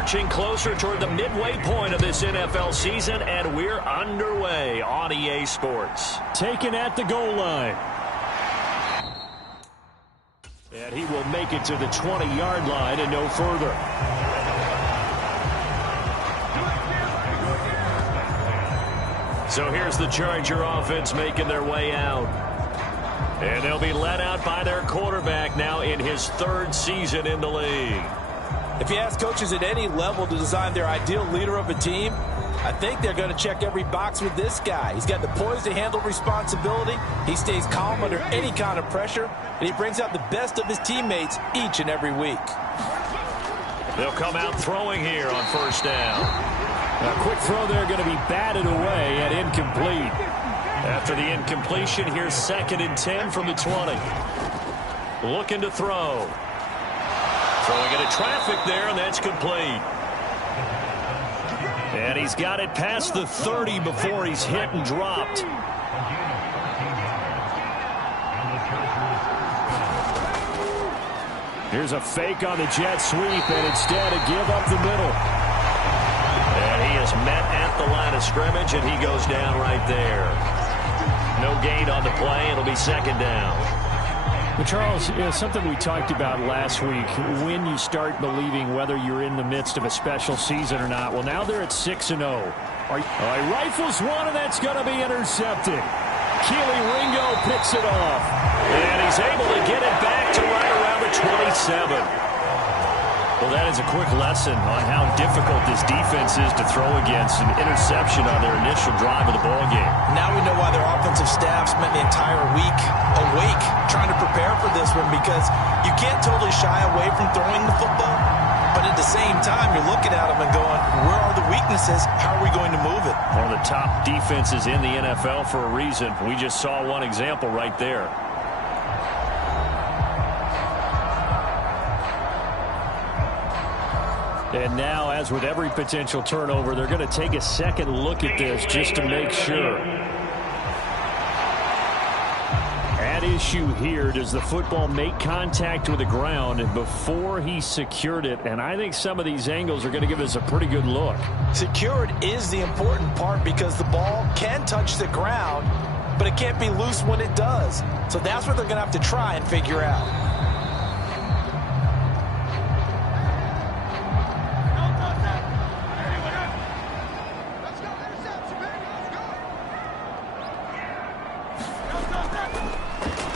Marching closer toward the midway point of this NFL season, and we're underway on EA Sports. Taken at the goal line. And he will make it to the 20-yard line and no further. So here's the Charger offense making their way out. And they'll be led out by their quarterback now in his third season in the league. If you ask coaches at any level to design their ideal leader of a team, I think they're going to check every box with this guy. He's got the poise to handle responsibility. He stays calm under any kind of pressure, and he brings out the best of his teammates each and every week. They'll come out throwing here on first down. A quick throw there going to be batted away and incomplete. After the incompletion, here's 2nd and 10 from the 20. Looking to throw. Throwing into traffic there, and that's complete. And he's got it past the 30 before he's hit and dropped. Here's a fake on the jet sweep, and instead a give up the middle. And he is met at the line of scrimmage, and he goes down right there. No gain on the play. It'll be 2nd down. Well, Charles, something we talked about last week, when you start believing whether you're in the midst of a special season or not. Well, now they're at 6-0. Rifles one, and that's going to be intercepted. Keely Ringo picks it off. And he's able to get it back to right around the 27. Well, that is a quick lesson on how difficult this defense is to throw against. An interception on their initial drive of the ballgame. Now we know why their offensive staff spent the entire week awake trying to prepare for this one, because you can't totally shy away from throwing the football, but at the same time, you're looking at them and going, where are the weaknesses? How are we going to move it? One of the top defenses in the NFL for a reason. We just saw one example right there. And now, as with every potential turnover, they're going to take a second look at this just to make sure. At issue here, does the football make contact with the ground before he secured it? And I think some of these angles are going to give us a pretty good look. Secured is the important part, because the ball can touch the ground, but it can't be loose when it does. So that's what they're going to have to try and figure out.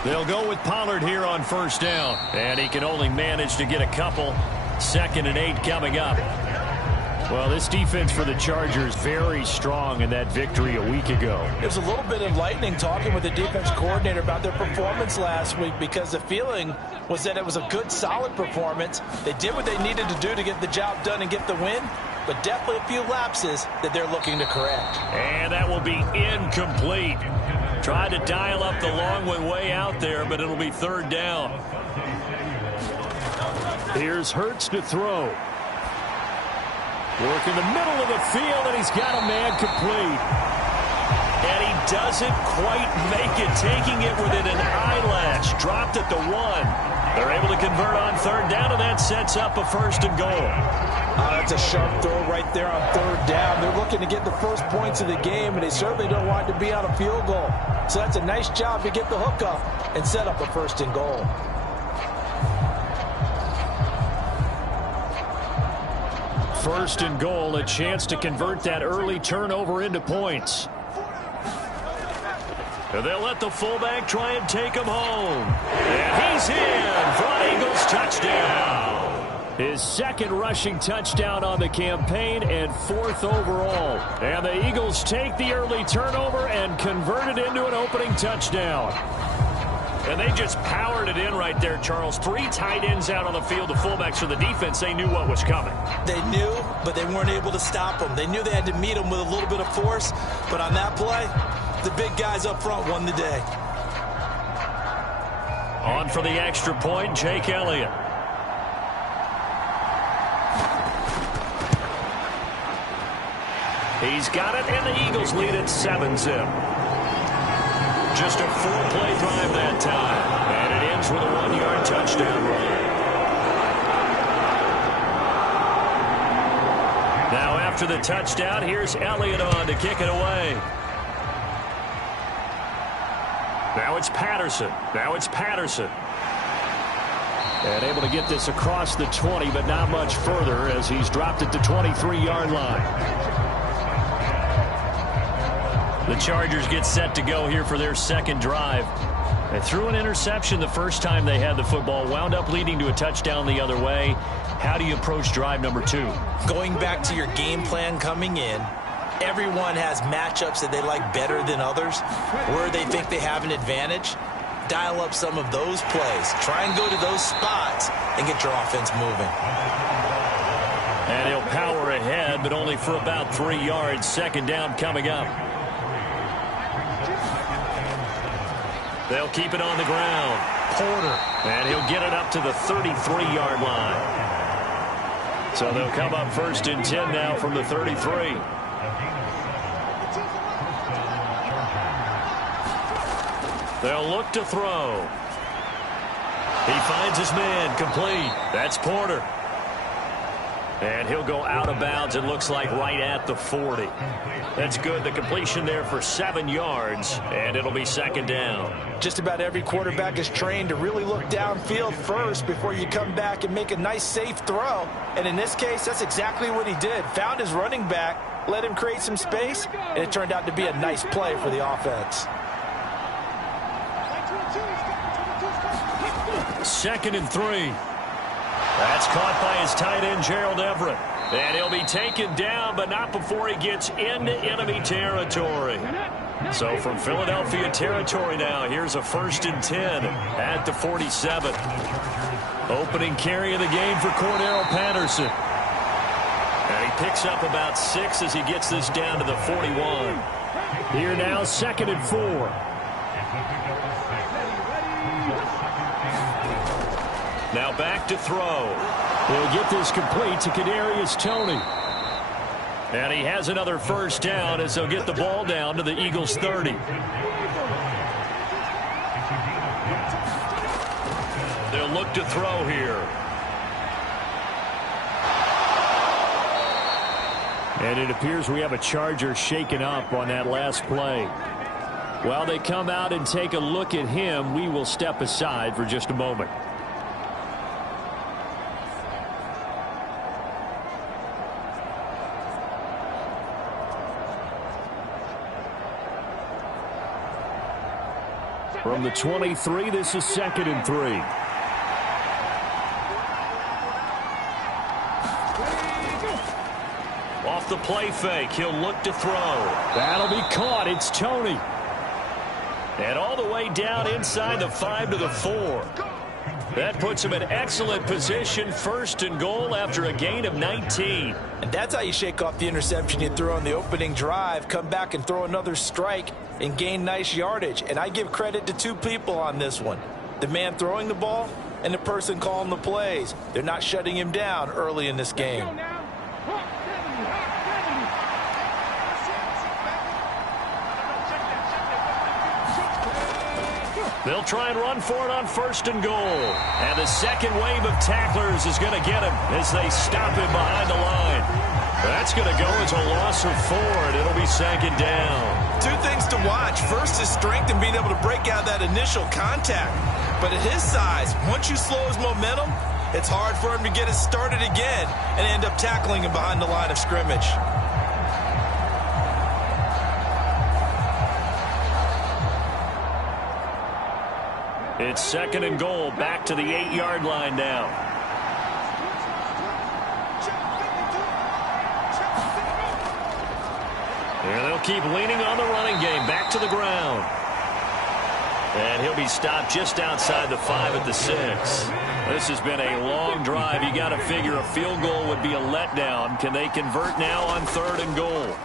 They'll go with Pollard here on first down. And he can only manage to get a couple. 2nd and 8 coming up. Well, this defense for the Chargers very strong in that victory a week ago. There's a little bit of lightning talking with the defense coordinator about their performance last week, because the feeling was that it was a good, solid performance. They did what they needed to do to get the job done and get the win, but definitely a few lapses that they're looking to correct. And that will be incomplete. Tried to dial up the long one way out there, but it'll be 3rd down. Here's Hurts to throw. Work in the middle of the field, and he's got a man complete. And he doesn't quite make it, taking it within an eyelash. Dropped at the 1. They're able to convert on 3rd down, and that sets up a 1st and goal. That's a sharp throw right there on 3rd down. They're looking to get the first points of the game, and they certainly don't want to be on a field goal. So that's a nice job to get the hook up and set up a 1st and goal. First and goal, a chance to convert that early turnover into points. And they'll let the fullback try and take him home. And he's in for an Eagles touchdown. His 2nd rushing touchdown on the campaign and 4th overall. And the Eagles take the early turnover and convert it into an opening touchdown. And they just powered it in right there, Charles. 3 tight ends out on the field, the fullbacks for the defense. They knew what was coming. They knew, but they weren't able to stop them. They knew they had to meet them with a little bit of force, but on that play, the big guys up front won the day. On for the extra point, Jake Elliott. He's got it, and the Eagles lead at 7-zip. Just a 4-play drive that time. And it ends with a 1-yard touchdown run. After the touchdown, here's Elliott on to kick it away. Now it's Patterson. And able to get this across the 20, but not much further as he's dropped it to 23-yard line. The Chargers get set to go here for their second drive. They threw an interception the first time they had the football, wound up leading to a touchdown the other way. How do you approach drive number 2? Going back to your game plan coming in, everyone has matchups that they like better than others, where they think they have an advantage. Dial up some of those plays. Try and go to those spots and get your offense moving. And he'll power ahead, but only for about 3 yards. Second down coming up. They'll keep it on the ground. Porter. And he'll get it up to the 33-yard line. So they'll come up 1st and 10 now from the 33. They'll look to throw. He finds his man, complete. That's Porter. And he'll go out of bounds, it looks like right at the 40. That's good. The completion there for 7 yards, and it'll be second down. Just about every quarterback is trained to really look downfield first before you come back and make a nice, safe throw. And in this case, that's exactly what he did. Found his running back, let him create some space, and it turned out to be a nice play for the offense. 2nd and 3. That's caught by his tight end, Gerald Everett. And he'll be taken down, but not before he gets into enemy territory. So from Philadelphia territory now, here's a 1st and 10 at the 47. Opening carry of the game for Cordero Patterson. And he picks up about 6 as he gets this down to the 41. Here now, 2nd and 4. Now back to throw. He'll get this complete to Kadarius Toney. And he has another first down as they'll get the ball down to the Eagles' 30. They'll look to throw here. And it appears we have a Charger shaken up on that last play. While they come out and take a look at him, we will step aside for just a moment. From the 23, this is 2nd and 3. Off the play fake, he'll look to throw. That'll be caught. It's Toney. And all the way down inside the 5 to the 4. That puts him in excellent position, 1st and goal after a gain of 19. And that's how you shake off the interception you threw on the opening drive, come back and throw another strike and gain nice yardage. And I give credit to 2 people on this one. The man throwing the ball and the person calling the plays. They're not shutting him down early in this game. They'll try and run for it on 1st and goal. And the second wave of tacklers is going to get him as they stop him behind the line. That's going to go as a loss of 4, and it'll be 2nd down. 2 things to watch. First is strength and being able to break out that initial contact. But at his size, once you slow his momentum, it's hard for him to get it started again and end up tackling him behind the line of scrimmage. It's 2nd and goal, back to the 8-yard line now. And they'll keep leaning on the running game, back to the ground. And he'll be stopped just outside the 5 at the 6. This has been a long drive. You got to figure a field goal would be a letdown. Can they convert now on 3rd and goal?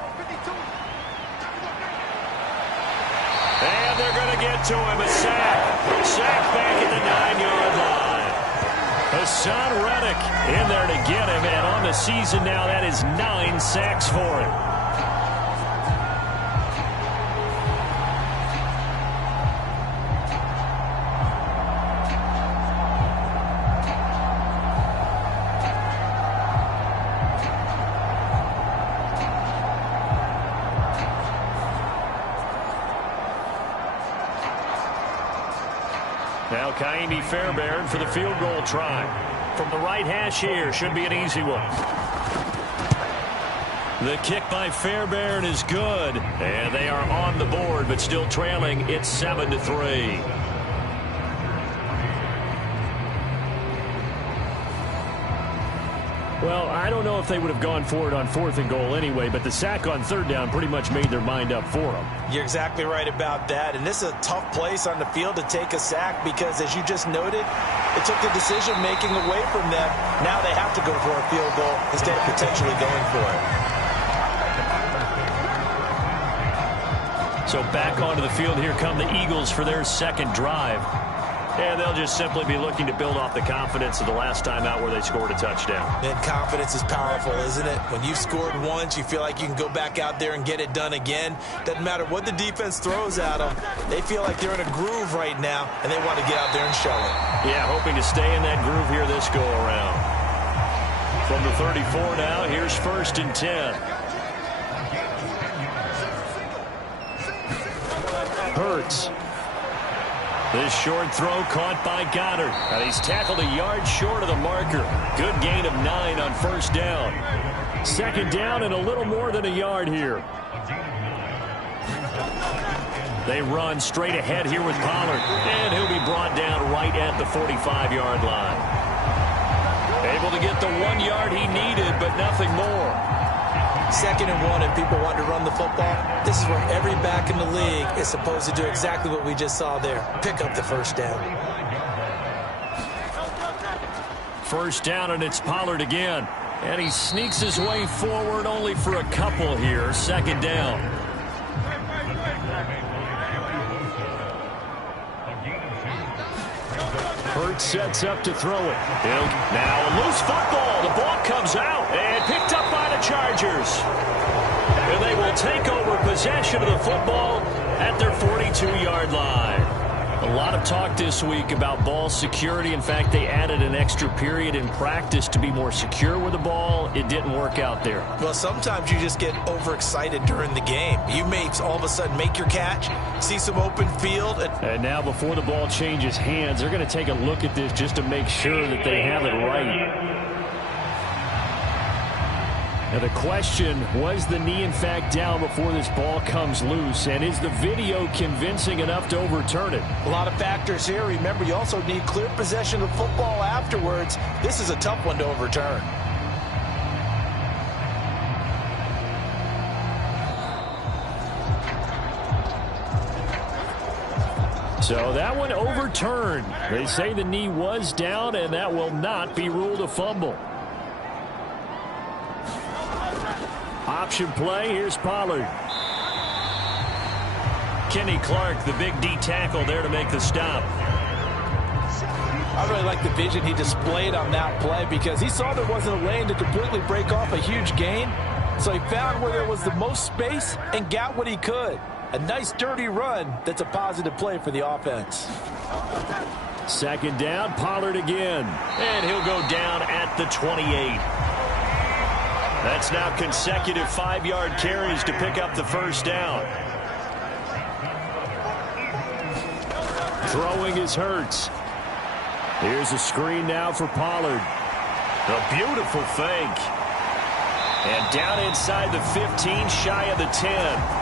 And they're going to get to him. A sack. Sack back at the 9-yard line. Hassan Reddick in there to get him. And on the season now, that is 9 sacks for him. Now Kaimi Fairbairn for the field goal try. From the right hash here, should be an easy one. The kick by Fairbairn is good. And they are on the board, but still trailing. It's 7-3. Well, I don't know if they would have gone for it on 4th and goal anyway, but the sack on 3rd down pretty much made their mind up for them. You're exactly right about that. And this is a tough place on the field to take a sack because, as you just noted, it took the decision-making away from them. Now they have to go for a field goal instead of potentially going for it. So back onto the field, here come the Eagles for their second drive. And they'll just simply be looking to build off the confidence of the last time out where they scored a touchdown. And confidence is powerful, isn't it? When you've scored once, you feel like you can go back out there and get it done again. Doesn't matter what the defense throws at them. They feel like they're in a groove right now, and they want to get out there and show it. Yeah, hoping to stay in that groove here this go-around. From the 34 now, here's 1st and 10. Hurts. This short throw caught by Goddard. And he's tackled a yard short of the marker. Good gain of 9 on 1st down. 2nd down and a little more than a yard here. They run straight ahead here with Pollard. And he'll be brought down right at the 45-yard line. Able to get the 1 yard he needed, but nothing more. 2nd and 1, and people want to run the football. This is where every back in the league is supposed to do exactly what we just saw there. Pick up the 1st down. 1st down, and it's Pollard again. And he sneaks his way forward only for a couple here. 2nd down. Hurts sets up to throw it. Now a loose football. The ball comes out and picked up by the Chargers. And they will take over possession of the football at their 42-yard line. A lot of talk this week about ball security. In fact, they added an extra period in practice to be more secure with the ball. It didn't work out there. Well, sometimes you just get overexcited during the game. You may all of a sudden make your catch, see some open field. And now before the ball changes hands, they're going to take a look at this just to make sure that they have it right. Now the question, was the knee in fact down before this ball comes loose? And is the video convincing enough to overturn it? A lot of factors here. Remember, you also need clear possession of football afterwards. This is a tough one to overturn. So that one overturned. They say the knee was down, and that will not be ruled a fumble. Option play, here's Pollard. Kenny Clark, the big D tackle there to make the stop. I really like the vision he displayed on that play because he saw there wasn't a lane to completely break off a huge gain. So he found where there was the most space and got what he could. A nice dirty run that's a positive play for the offense. 2nd down, Pollard again. And he'll go down at the 28. That's now consecutive 5-yard carries to pick up the 1st down. Throwing is Hurts. Here's a screen now for Pollard. A beautiful fake. And down inside the 15, shy of the 10.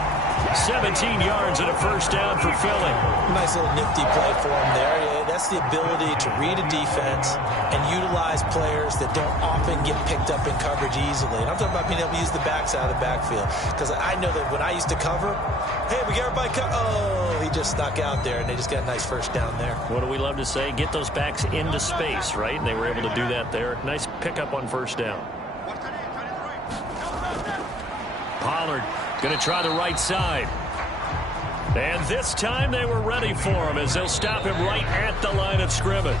17 yards and a 1st down for Philly. Nice little nifty play for him there. Yeah, that's the ability to read a defense and utilize players that don't often get picked up in coverage easily. And I'm talking about being able to use the backside of the backfield. Because I know that when I used to cover, hey, we got everybody oh, he just snuck out there, and they just got a nice 1st down there. What do we love to say? Get those backs into space, right? And they were able to do that there. Nice pickup on 1st down. Pollard going to try the right side. And this time they were ready for him as they'll stop him right at the line of scrimmage.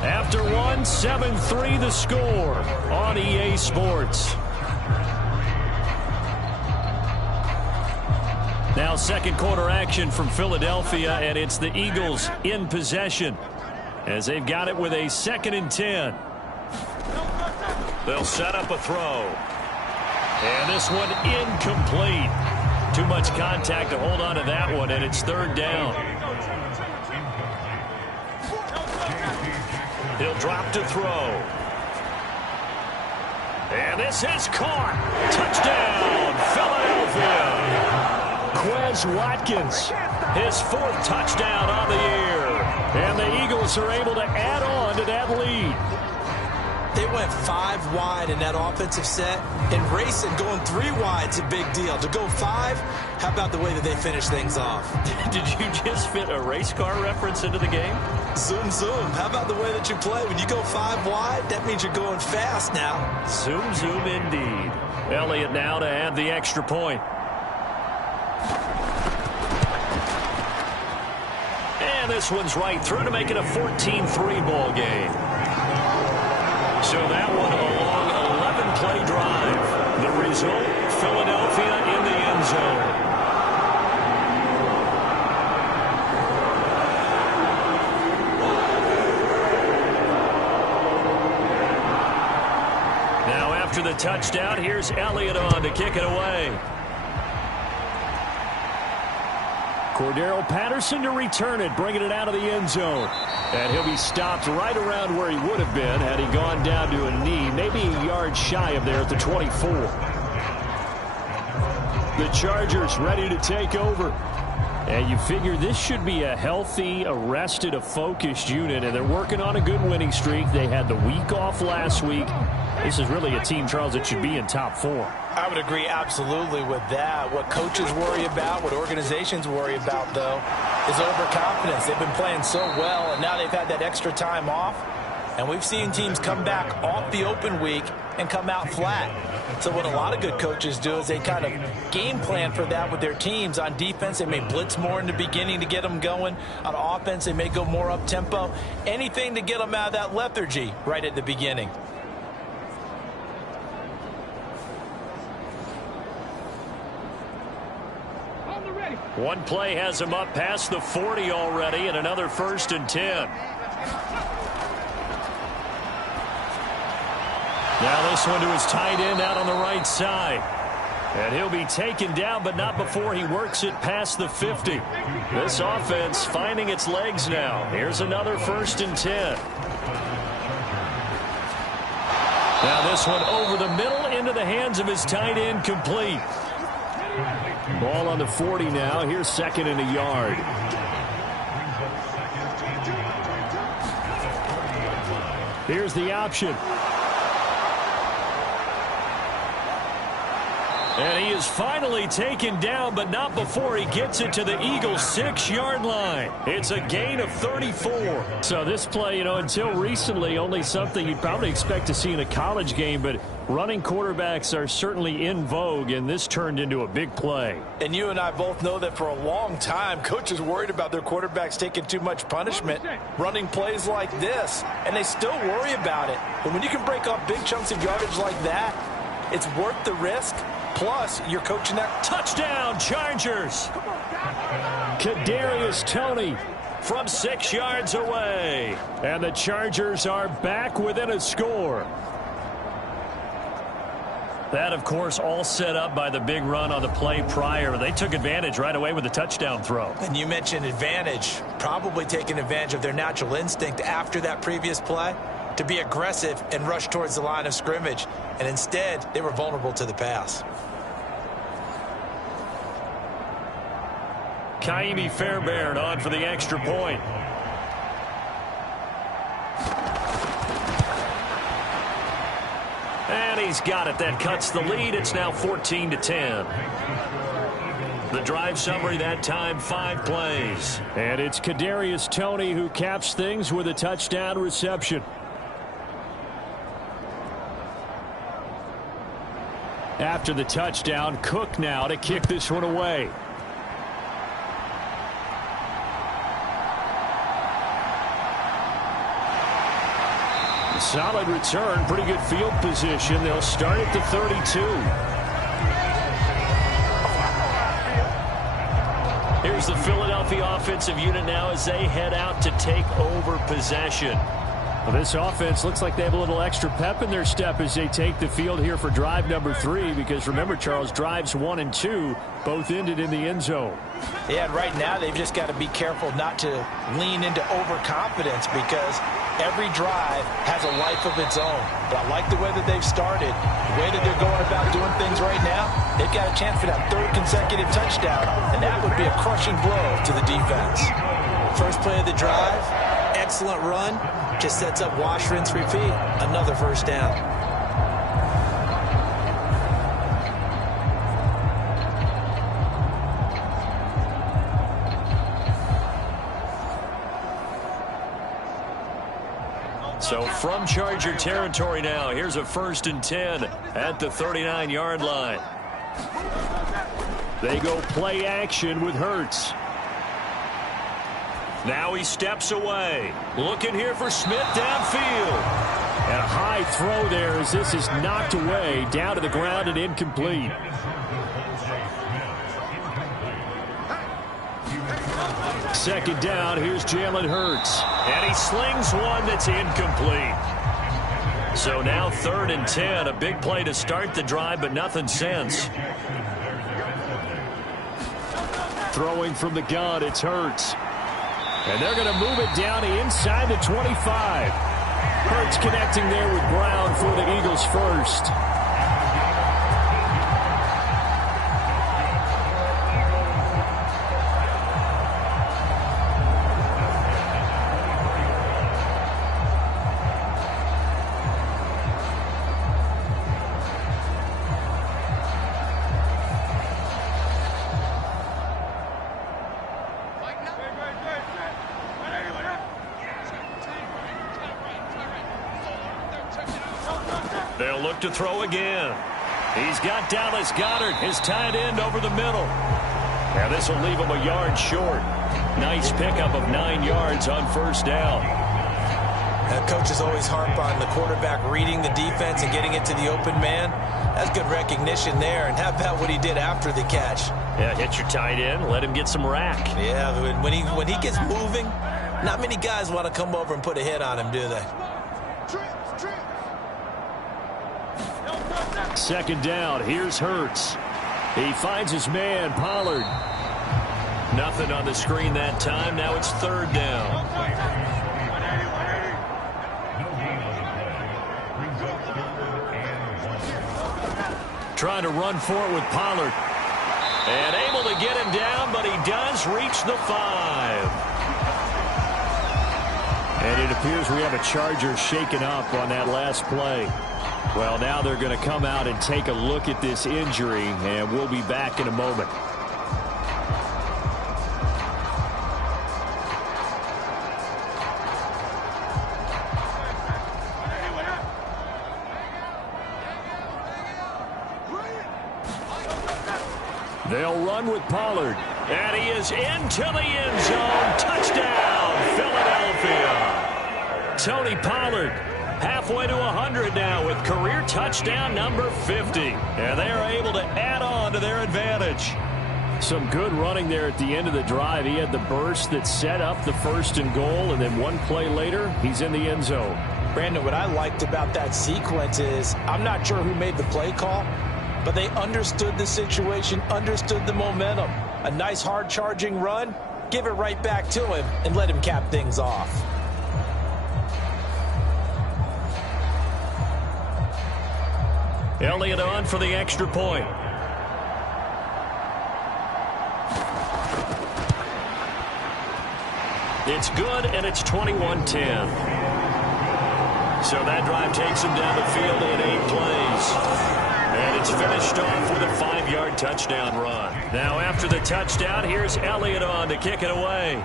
After one, 7-3 the score on EA Sports. Now 2nd quarter action from Philadelphia, and it's the Eagles in possession as they've got it with a 2nd and 10. They'll set up a throw. And this one incomplete. Too much contact to hold on to that one, and it's 3rd down. He'll drop to throw. And this is caught. Touchdown, Philadelphia. Quez Watkins, his 4th touchdown on the year. And the Eagles are able to add on to that lead. They went 5 wide in that offensive set, and racing going 3 wide's a big deal. To go 5, how about the way that they finish things off? Did you just fit a race car reference into the game? Zoom, zoom. How about the way that you play? When you go 5 wide, that means you're going fast now. Zoom, zoom indeed. Elliott now to add the extra point. And this one's right through to make it a 14-3 ball game. So that one a long 11-play drive. The result, Philadelphia in the end zone. Now after the touchdown, here's Elliott on to kick it away. Cordero Patterson to return it, bringing it out of the end zone. And he'll be stopped right around where he would have been had he gone down to a knee, maybe a yard shy of there at the 24. The Chargers ready to take over. And you figure this should be a healthy, a focused unit, and they're working on a good winning streak. They had the week off last week. This is really a team, Charles, that should be in top 4. I would agree absolutely with that. What coaches worry about, what organizations worry about, though, is overconfidence. They've been playing so well, and now they've had that extra time off. And we've seen teams come back off the open week and come out flat. So what a lot of good coaches do is they kind of game plan for that with their teams. On defense, they may blitz more in the beginning to get them going. On offense, they may go more up-tempo. Anything to get them out of that lethargy right at the beginning. One play has him up past the 40 already, and another 1st and 10. Now this one to his tight end out on the right side. And he'll be taken down, but not before he works it past the 50. This offense finding its legs now. Here's another 1st and 10. Now this one over the middle into the hands of his tight end, complete. Ball on the 40 now. Here's 2nd and a yard. Here's the option. And he is finally taken down, but not before he gets it to the Eagles' 6-yard line. It's a gain of 34. So this play, until recently, only something you'd probably expect to see in a college game, but running quarterbacks are certainly in vogue, and this turned into a big play. And you and I both know that for a long time, coaches worried about their quarterbacks taking too much punishment, running plays like this, and they still worry about it. But when you can break up big chunks of yardage like that, it's worth the risk. Plus, you're coaching that. Touchdown, Chargers. Kadarius Toney from 6 yards away. And the Chargers are back within a score. That, of course, all set up by the big run on the play prior. They took advantage right away with the touchdown throw. And you mentioned advantage, probably taking advantage of their natural instinct after that previous play to be aggressive and rush towards the line of scrimmage. And instead, they were vulnerable to the pass. Kaimi Fairbairn on for the extra point. And he's got it. That cuts the lead. It's now 14-10. The drive summary that time, 5 plays. And it's Kadarius Toney who caps things with a touchdown reception. After the touchdown, Cook now to kick this one away. Solid return, pretty good field position. They'll start at the 32. Here's the Philadelphia offensive unit now as they head out to take over possession. Well, this offense looks like they have a little extra pep in their step as they take the field here for drive number 3, because remember, Charles, drives 1 and 2 both ended in the end zone. Yeah, and right now they've just got to be careful not to lean into overconfidence, because every drive has a life of its own. But I like the way that they've started, the way that they're going about doing things right now. They've got a chance for that 3rd consecutive touchdown, and that would be a crushing blow to the defense. First play of the drive, excellent run, just sets up wash, rinse, repeat. Another first down. So from Charger territory now, here's a 1st and 10 at the 39-yard line. They go play action with Hurts. Now he steps away. Looking here for Smith downfield. And a high throw there as this is knocked away, down to the ground and incomplete. Second down, here's Jalen Hurts. And he slings one that's incomplete. So now 3rd and 10, a big play to start the drive, but nothing since. Throwing from the gun, it's Hurts. And they're going to move it down to inside the 25. Hurts connecting there with Brown for the Eagles first. They'll look to throw again. He's got Dallas Goedert, his tight end, over the middle. Now this will leave him a yard short. Nice pickup of 9 yards on first down. Coaches always harp on the quarterback reading the defense and getting it to the open man. That's good recognition there. And how about what he did after the catch? Yeah, hit your tight end, let him get some rack. Yeah, when he gets moving, not many guys want to come over and put a hit on him, do they? Second down, here's Hurts. He finds his man, Pollard. Nothing on the screen that time. Now it's 3rd down. Trying to run for it with Pollard. And able to get him down, but he does reach the 5. And it appears we have a Charger shaken up on that last play. Well, now they're going to come out and take a look at this injury, and we'll be back in a moment. They'll run with Pollard. And he is into the end zone. Touchdown, Philadelphia. Tony Pollard halfway to 100 now with career touchdown number 50. And they are able to add on to their advantage. Some good running there at the end of the drive. He had the burst that set up the 1st and goal, and then one play later, he's in the end zone. Brandon, what I liked about that sequence is I'm not sure who made the play call, but they understood the situation, understood the momentum. A nice hard-charging run, give it right back to him, and let him cap things off. Elliott on for the extra point. It's good, and it's 21-10. So that drive takes him down the field in 8 plays. And it's finished off with a 5-yard touchdown run. Now after the touchdown, here's Elliott on to kick it away.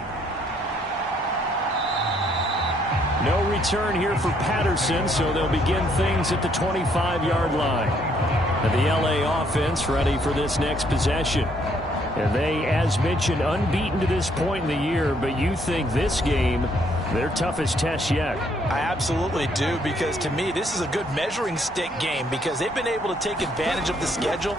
No return here for Patterson, so they'll begin things at the 25-yard line. And the LA offense ready for this next possession. And they, as mentioned, unbeaten to this point in the year, but you think this game, their toughest test yet. I absolutely do, because to me, this is a good measuring stick game because they've been able to take advantage of the schedule.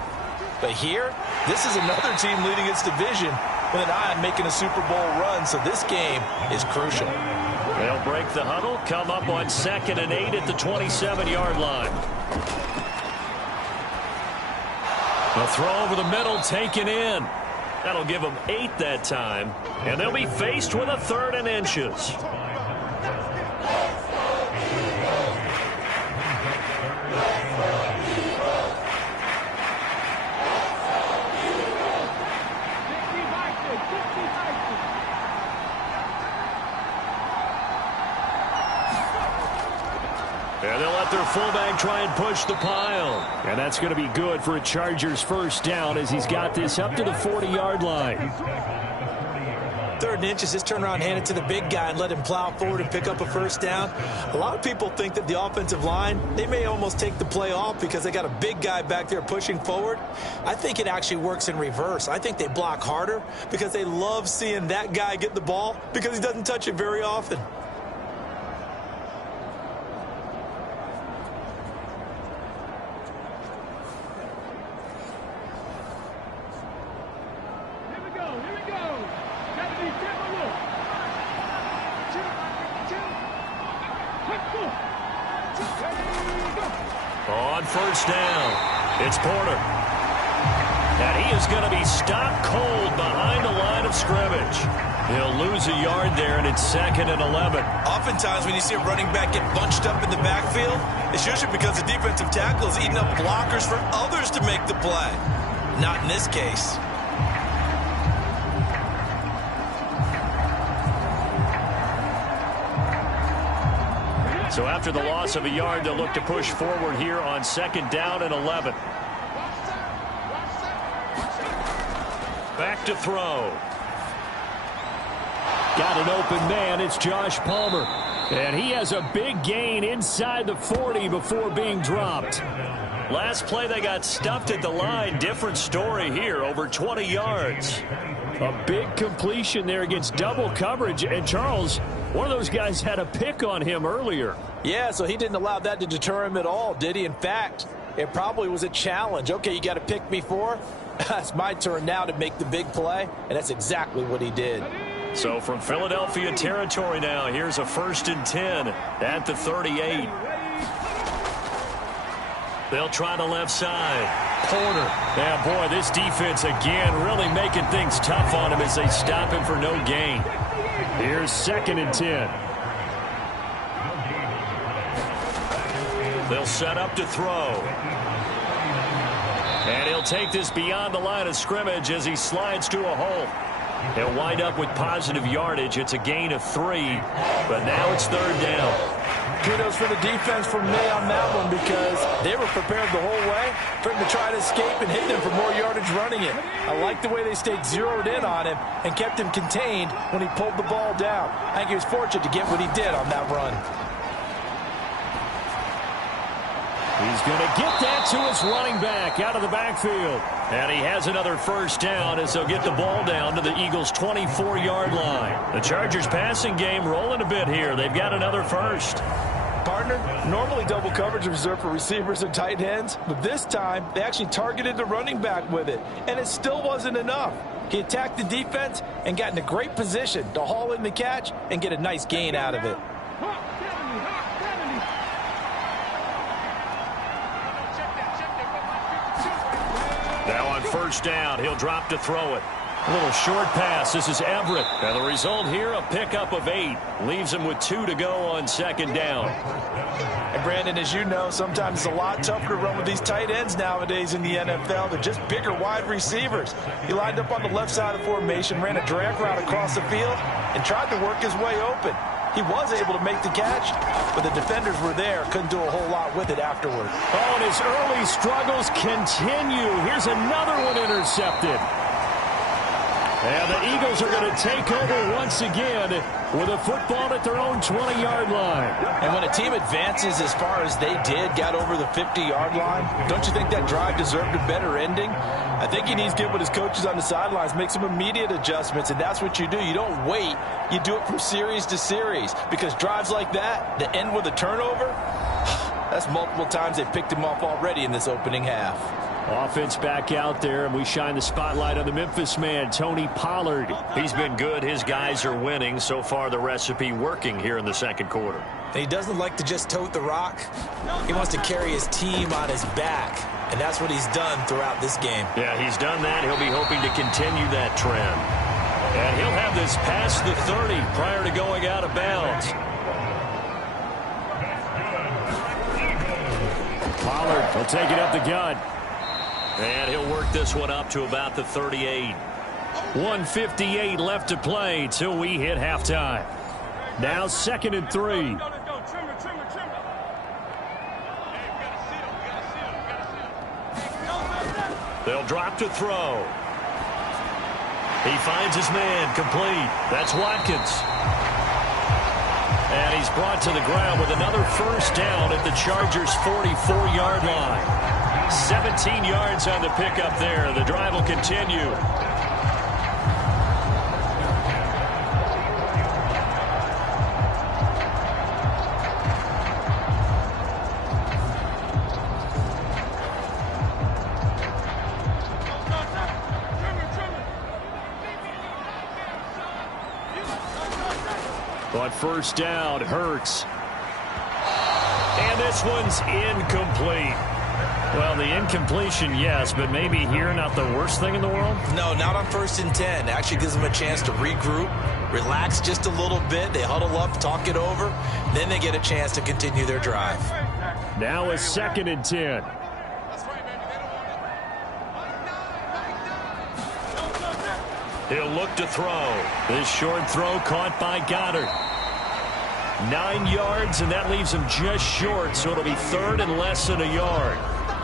But here, this is another team leading its division with an eye on making a Super Bowl run, so this game is crucial. They'll break the huddle, come up on 2nd and 8 at the 27-yard line. A throw over the middle, taken in. That'll give them 8 that time, and they'll be faced with a 3rd and inches. And they'll let their fullback try and push the pile. And that's going to be good for a Chargers first down as he's got this up to the 40-yard line. 3rd and inches, just turn around, hand it to the big guy and let him plow forward and pick up a first down. A lot of people think that the offensive line, they may almost take the play off because they got a big guy back there pushing forward. I think it actually works in reverse. I think they block harder because they love seeing that guy get the ball because he doesn't touch it very often. On first down, it's Porter. And he is going to be stopped cold behind the line of scrimmage. He'll lose a yard there, and it's 2nd and 11. Oftentimes when you see a running back get bunched up in the backfield, it's usually because the defensive tackle is eating up blockers for others to make the play. Not in this case. So after the loss of a yard, they'll look to push forward here on 2nd down and 11. Back to throw. Got an open man. It's Josh Palmer. And he has a big gain inside the 40 before being dropped. Last play, they got stuffed at the line. Different story here, over 20 yards. A big completion there against double coverage. And Charles, one of those guys had a pick on him earlier. Yeah, so he didn't allow that to deter him at all, did he? In fact, it probably was a challenge. Okay, you got to pick me for? It's my turn now to make the big play, and that's exactly what he did. So from Philadelphia territory now, here's a 1st and 10 at the 38. They'll try the left side. Porter. Yeah, boy, this defense again really making things tough on him as they stop him for no gain. Here's 2nd and 10. They'll set up to throw. And he'll take this beyond the line of scrimmage as he slides to a hole. He'll wind up with positive yardage. It's a gain of 3, but now it's 3rd down. Kudos for the defense from me on that one because they were prepared the whole way for him to try to escape and hit them for more yardage running it. I like the way they stayed zeroed in on him and kept him contained when he pulled the ball down. I think he was fortunate to get what he did on that run. He's going to get that to his running back out of the backfield. And he has another first down as they'll get the ball down to the Eagles' 24-yard line. The Chargers passing game rolling a bit here. They've got another first. Partner, normally double coverage is reserved for receivers and tight ends, but this time they actually targeted the running back with it, and it still wasn't enough. He attacked the defense and got in a great position to haul in the catch and get a nice gain out of it. Now on first down, he'll drop to throw it. A little short pass. This is Everett. And the result here, a pickup of 8. Leaves him with 2 to go on 2nd down. And Brandon, as you know, sometimes it's a lot tougher to run with these tight ends nowadays in the NFL. They're just bigger wide receivers. He lined up on the left side of the formation, ran a drag route across the field, and tried to work his way open. He was able to make the catch, but the defenders were there. Couldn't do a whole lot with it afterward. Oh, and his early struggles continue. Here's another one intercepted. And the Eagles are going to take over once again with a football at their own 20-yard line. And when a team advances as far as they did, got over the 50-yard line, don't you think that drive deserved a better ending? I think he needs to get with his coaches on the sidelines, make some immediate adjustments, and that's what you do. You don't wait. You do it from series to series because drives like that, that end with a turnover, that's multiple times they picked him off already in this opening half. Offense back out there, and we shine the spotlight on the Memphis man, Tony Pollard. He's been good. His guys are winning. So far, the recipe working here in the second quarter. He doesn't like to just tote the rock. He wants to carry his team on his back, and that's what he's done throughout this game. Yeah, he's done that. He'll be hoping to continue that trend. And he'll have this past the 30 prior to going out of bounds. Pollard will take it up the gut. And he'll work this one up to about the 38. 1:58 left to play till we hit halftime. Now 2nd and 3. They'll drop to throw. He finds his man complete. That's Watkins. And he's brought to the ground with another first down at the Chargers' 44-yard line. 17 yards on the pickup there. The drive will continue. But first down, Hurts. And this one's incomplete. Well, the incompletion, yes, but maybe here not the worst thing in the world? No, not on 1st and 10. Actually gives them a chance to regroup, relax just a little bit. They huddle up, talk it over. Then they get a chance to continue their drive. Now a 2nd and 10. He'll look to throw. This short throw caught by Goddard. 9 yards, and that leaves him just short, so it'll be 3rd and less than a yard.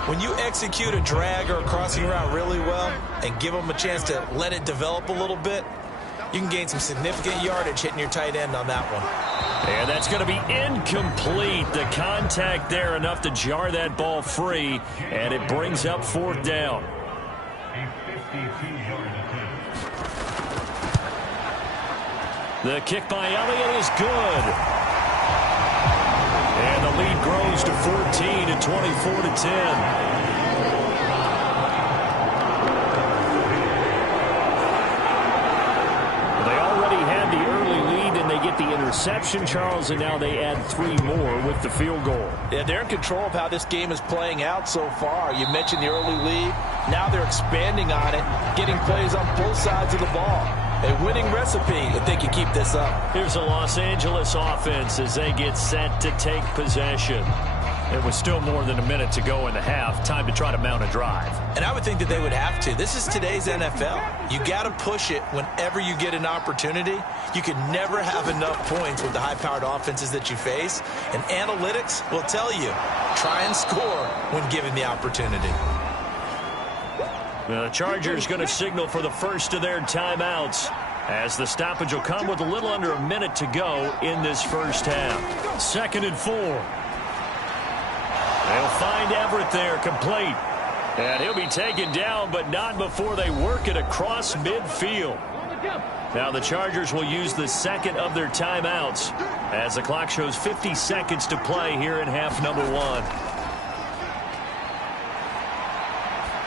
When you execute a drag or a crossing route really well and give them a chance to let it develop a little bit, you can gain some significant yardage hitting your tight end on that one. And that's going to be incomplete. The contact there enough to jar that ball free, and it brings up 4th down. The kick by Elliott is good. And the lead grows to 14 at 24-10. Get the interception, Charles, and now they add 3 more with the field goal. Yeah, they're in control of how this game is playing out so far. You mentioned the early lead. Now they're expanding on it, getting plays on both sides of the ball. A winning recipe if they can keep this up. Here's a Los Angeles offense as they get set to take possession. It was still more than a minute to go in the half. Time to try to mount a drive. And I would think that they would have to. This is today's NFL. You got to push it whenever you get an opportunity. You can never have enough points with the high-powered offenses that you face. And analytics will tell you, try and score when given the opportunity. The Chargers going to signal for the first of their timeouts, as the stoppage will come with a little under a minute to go in this first half. 2nd and 4. They'll find Everett there, complete. And he'll be taken down, but not before they work it across midfield. Now the Chargers will use the second of their timeouts as the clock shows 50 seconds to play here in half number 1.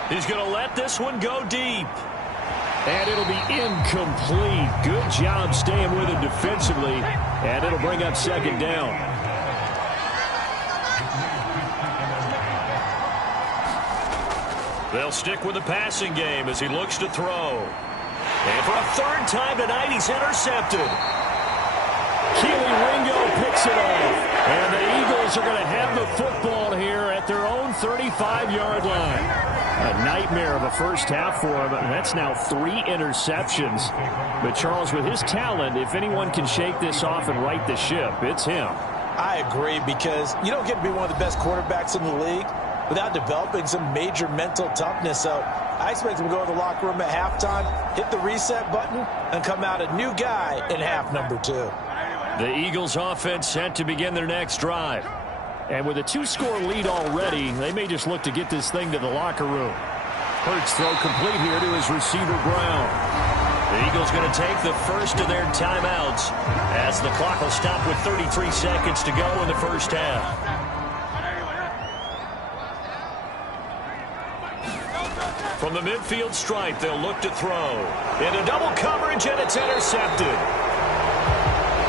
He's going to let this one go deep. And it'll be incomplete. Good job staying with it defensively. And it'll bring up 2nd down. They'll stick with the passing game as he looks to throw. And for a 3rd time tonight, he's intercepted. Keely Ringo picks it off. And the Eagles are going to have the football here at their own 35-yard line. A nightmare of a first half for him. That's now 3 interceptions. But Charles, with his talent, if anyone can shake this off and right the ship, it's him. I agree, because you don't get to be one of the best quarterbacks in the league without developing some major mental toughness. So I expect him to go in the locker room at halftime, hit the reset button, and come out a new guy in half number 2. The Eagles offense set to begin their next drive. And with a 2-score lead already, they may just look to get this thing to the locker room. Hurts throw complete here to his receiver Brown. The Eagles going to take the first of their timeouts as the clock will stop with 33 seconds to go in the first half. From the midfield stripe, they'll look to throw. Into double coverage, and it's intercepted.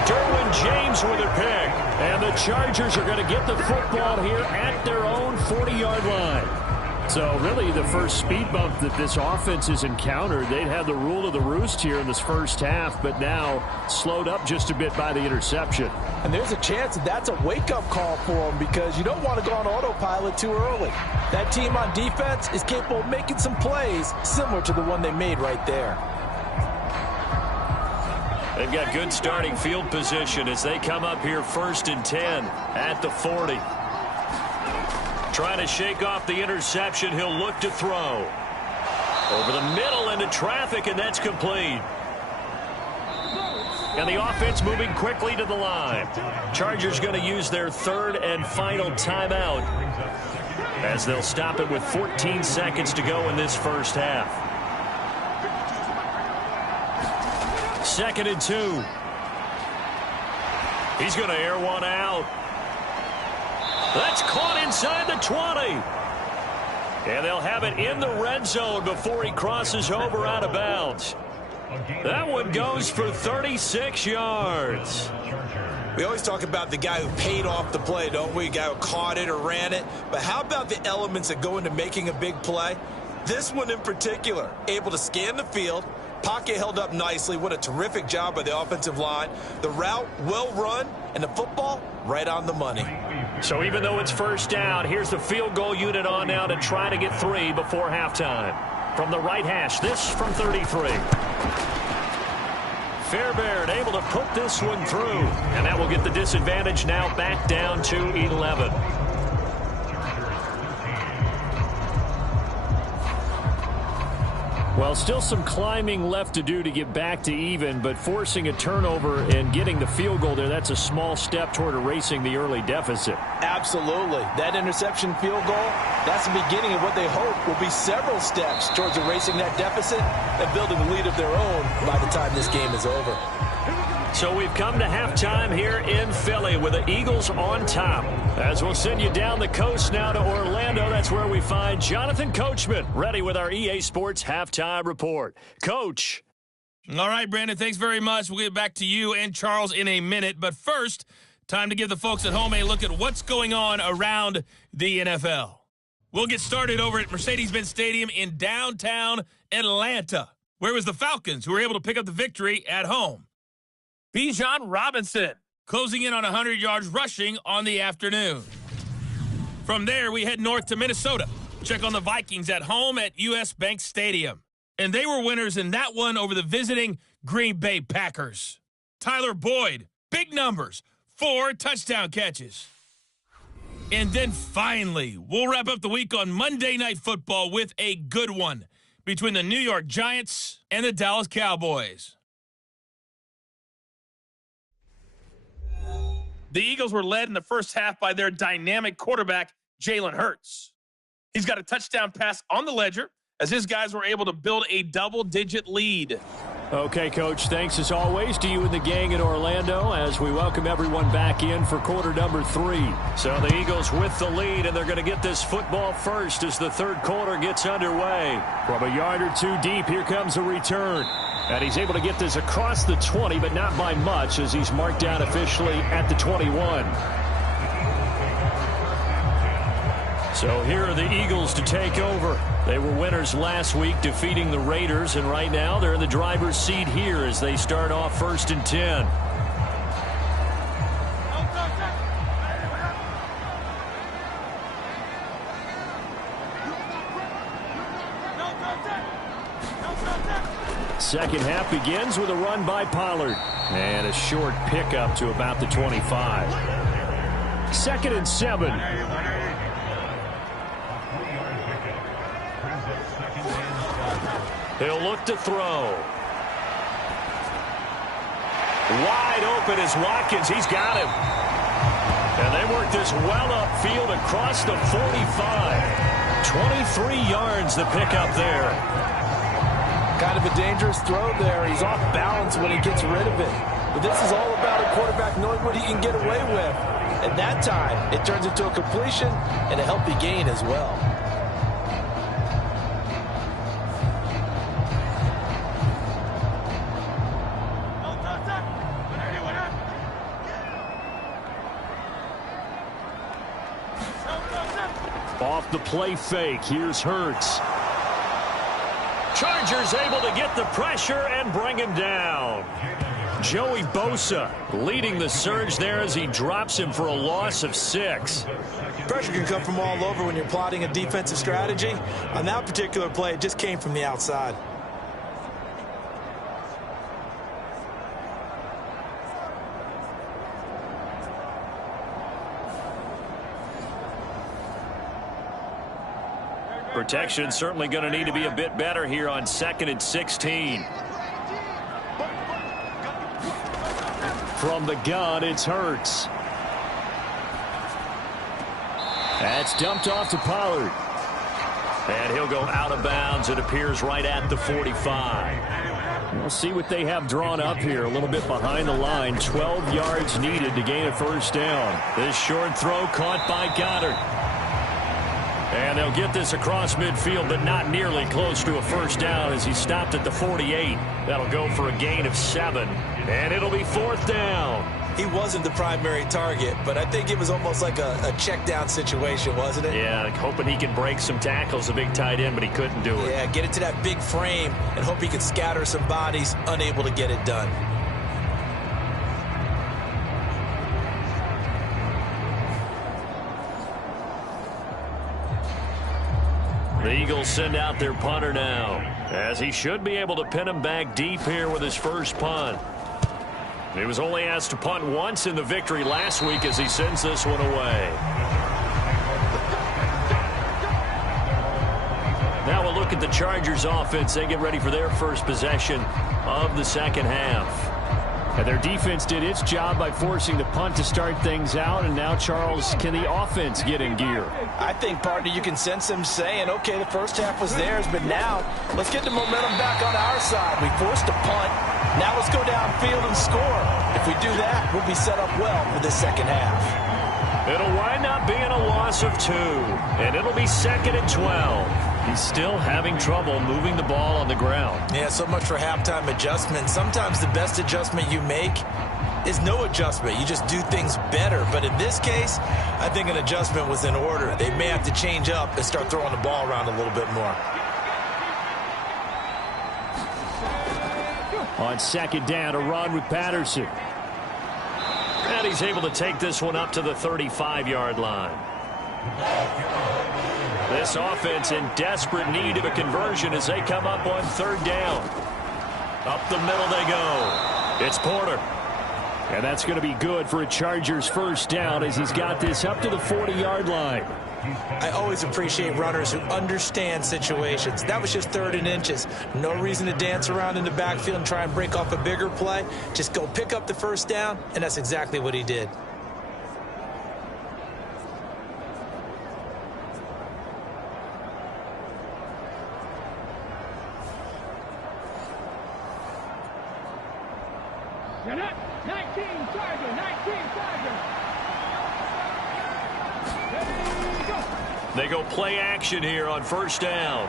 Derwin James with a pick. And the Chargers are going to get the football here at their own 40-yard line. So really the first speed bump that this offense has encountered, they'd had the rule of the roost here in this first half, but now slowed up just a bit by the interception. And there's a chance that that's a wake-up call for them because you don't want to go on autopilot too early. That team on defense is capable of making some plays similar to the one they made right there. They've got good starting field position as they come up here 1st and 10 at the 40. Trying to shake off the interception. He'll look to throw. Over the middle into traffic, and that's complete. And the offense moving quickly to the line. Chargers going to use their 3rd and final timeout as they'll stop it with 14 seconds to go in this first half. 2nd and 2. He's going to air one out. That's caught inside the 20. And they'll have it in the red zone before he crosses over out of bounds. That one goes for 36 yards. We always talk about the guy who paid off the play, don't we? The guy who caught it or ran it. But how about the elements that go into making a big play? This one in particular, able to scan the field. Pocket held up nicely. What a terrific job by the offensive line. The route well run, and the football right on the money. So even though it's first down, here's the field goal unit on now to try to get 3 before halftime. From the right hash, this from 33. Fairbairn able to put this one through. And that will get the disadvantage now back down to 11. Well, still some climbing left to do to get back to even, but forcing a turnover and getting the field goal there, that's a small step toward erasing the early deficit. Absolutely. That interception field goal, that's the beginning of what they hope will be several steps towards erasing that deficit and building a lead of their own by the time this game is over. So we've come to halftime here in Philly with the Eagles on top. As we'll send you down the coast now to Orlando, that's where we find Jonathan Coachman ready with our EA Sports Halftime Report. Coach. All right, Brandon, thanks very much. We'll get back to you and Charles in a minute. But first, time to give the folks at home a look at what's going on around the NFL. We'll get started over at Mercedes-Benz Stadium in downtown Atlanta, where it was the Falcons who were able to pick up the victory at home. Bijan Robinson closing in on 100 yards rushing on the afternoon. From there, we head north to Minnesota. Check on the Vikings at home at US Bank Stadium. And they were winners in that one over the visiting Green Bay Packers. Tyler Boyd, big numbers, 4 touchdown catches. And then finally, we'll wrap up the week on Monday Night Football with a good one between the New York Giants and the Dallas Cowboys. The Eagles were led in the first half by their dynamic quarterback, Jalen Hurts. He's got a touchdown pass on the ledger as his guys were able to build a double-digit lead. Okay, Coach, thanks as always to you and the gang in Orlando as we welcome everyone back in for quarter number 3. So the Eagles with the lead, and they're going to get this football first as the third quarter gets underway. From a yard or two deep, here comes a return. And he's able to get this across the 20, but not by much as he's marked down officially at the 21. So here are the Eagles to take over. They were winners last week defeating the Raiders, and right now they're in the driver's seat here as they start off 1st and 10. Second half begins with a run by Pollard. And a short pickup to about the 25. 2nd and 7. He'll look to throw. Wide open is Watkins. He's got him. And they work this well upfield across the 45. 23 yards the pickup there. Kind of a dangerous throw there. He's off balance when he gets rid of it. But this is all about a quarterback knowing what he can get away with. And that time, it turns into a completion and a healthy gain as well. Off the play fake, here's Hurts. Chargers able to get the pressure and bring him down. Joey Bosa leading the surge there as he drops him for a loss of 6. Pressure can come from all over when you're plotting a defensive strategy. On that particular play, it just came from the outside. Protection certainly going to need to be a bit better here on 2nd and 16. From the gun, it's Hurts. That's dumped off to Pollard. And he'll go out of bounds, it appears, right at the 45. We'll see what they have drawn up here. A little bit behind the line. 12 yards needed to gain a first down. This short throw caught by Goddard. And they'll get this across midfield, but not nearly close to a first down as he stopped at the 48. That'll go for a gain of 7. And it'll be 4th down. He wasn't the primary target, but I think it was almost like a check down situation, wasn't it? Yeah, hoping he can break some tackles, a big tight end, but he couldn't do it. Yeah, get it to that big frame and hope he could scatter some bodies, unable to get it done. The Eagles send out their punter now, as he should be able to pin him back deep here with his first punt. He was only asked to punt once in the victory last week as he sends this one away. Now we'll look at the Chargers offense. They get ready for their first possession of the second half. And their defense did its job by forcing the punt to start things out. And now, Charles, can the offense get in gear? I think, partner, you can sense them saying, okay, the first half was theirs, but now let's get the momentum back on our side. We forced a punt. Now let's go downfield and score. If we do that, we'll be set up well for the second half. It'll wind up being a loss of 2, and it'll be 2nd and 12. He's still having trouble moving the ball on the ground. Yeah, so much for halftime adjustment. Sometimes the best adjustment you make is no adjustment. You just do things better. But in this case, I think an adjustment was in order. They may have to change up and start throwing the ball around a little bit more. On 2nd down, a run with Patterson. And he's able to take this one up to the 35-yard line. This offense in desperate need of a conversion as they come up on 3rd down. Up the middle they go. It's Porter. And that's going to be good for a Chargers first down as he's got this up to the 40-yard line. I always appreciate runners who understand situations. That was just 3rd and inches. No reason to dance around in the backfield and try and break off a bigger play. Just go pick up the first down, and that's exactly what he did. You're not 19 Charger, 19 Charger. Ready, go. They go play action here on 1st down.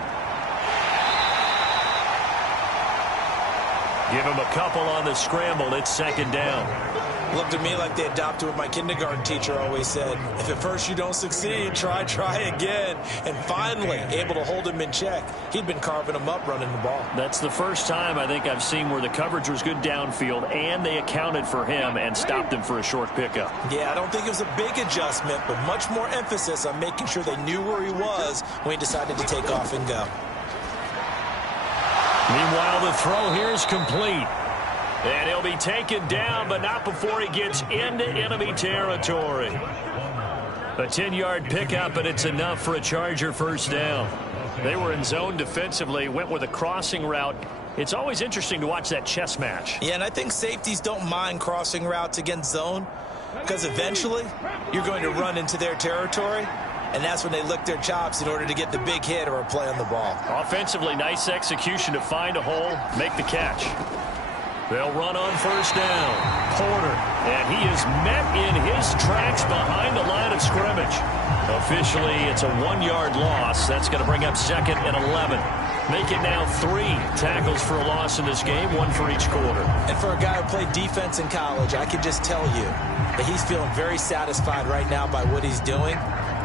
Give him a couple on the scramble. It's 2nd down. Looked at me like they adopted what my kindergarten teacher always said. If at first you don't succeed, try again. And finally, able to hold him in check. He'd been carving him up running the ball. That's the first time I think I've seen where the coverage was good downfield and they accounted for him and stopped him for a short pickup. Yeah, I don't think it was a big adjustment, but much more emphasis on making sure they knew where he was when he decided to take off and go. Meanwhile, the throw here is complete. And he'll be taken down, but not before he gets into enemy territory. A 10-yard pickup, and it's enough for a Charger first down. They were in zone defensively, went with a crossing route. It's always interesting to watch that chess match. Yeah, and I think safeties don't mind crossing routes against zone because eventually you're going to run into their territory, and that's when they lick their chops in order to get the big hit or a play on the ball. Offensively, nice execution to find a hole, make the catch. They'll run on 1st down. Porter, and he is met in his tracks behind the line of scrimmage. Officially, it's a 1-yard loss. That's going to bring up 2nd and 11. Make it now 3 tackles for a loss in this game, 1 for each quarter. And for a guy who played defense in college, I can just tell you that he's feeling very satisfied right now by what he's doing.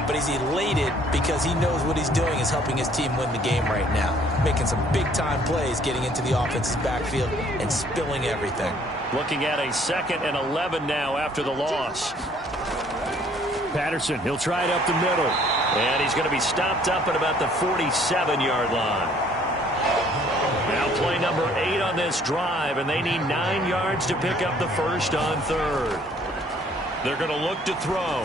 but he's elated because he knows what he's doing is helping his team win the game right now. Making some big-time plays, getting into the offense's backfield and spilling everything. Looking at a 2nd and 11 now after the loss. Patterson, he'll try it up the middle. And he's going to be stopped up at about the 47-yard line. Now play number 8 on this drive, and they need 9 yards to pick up the first on 3rd. They're going to look to throw.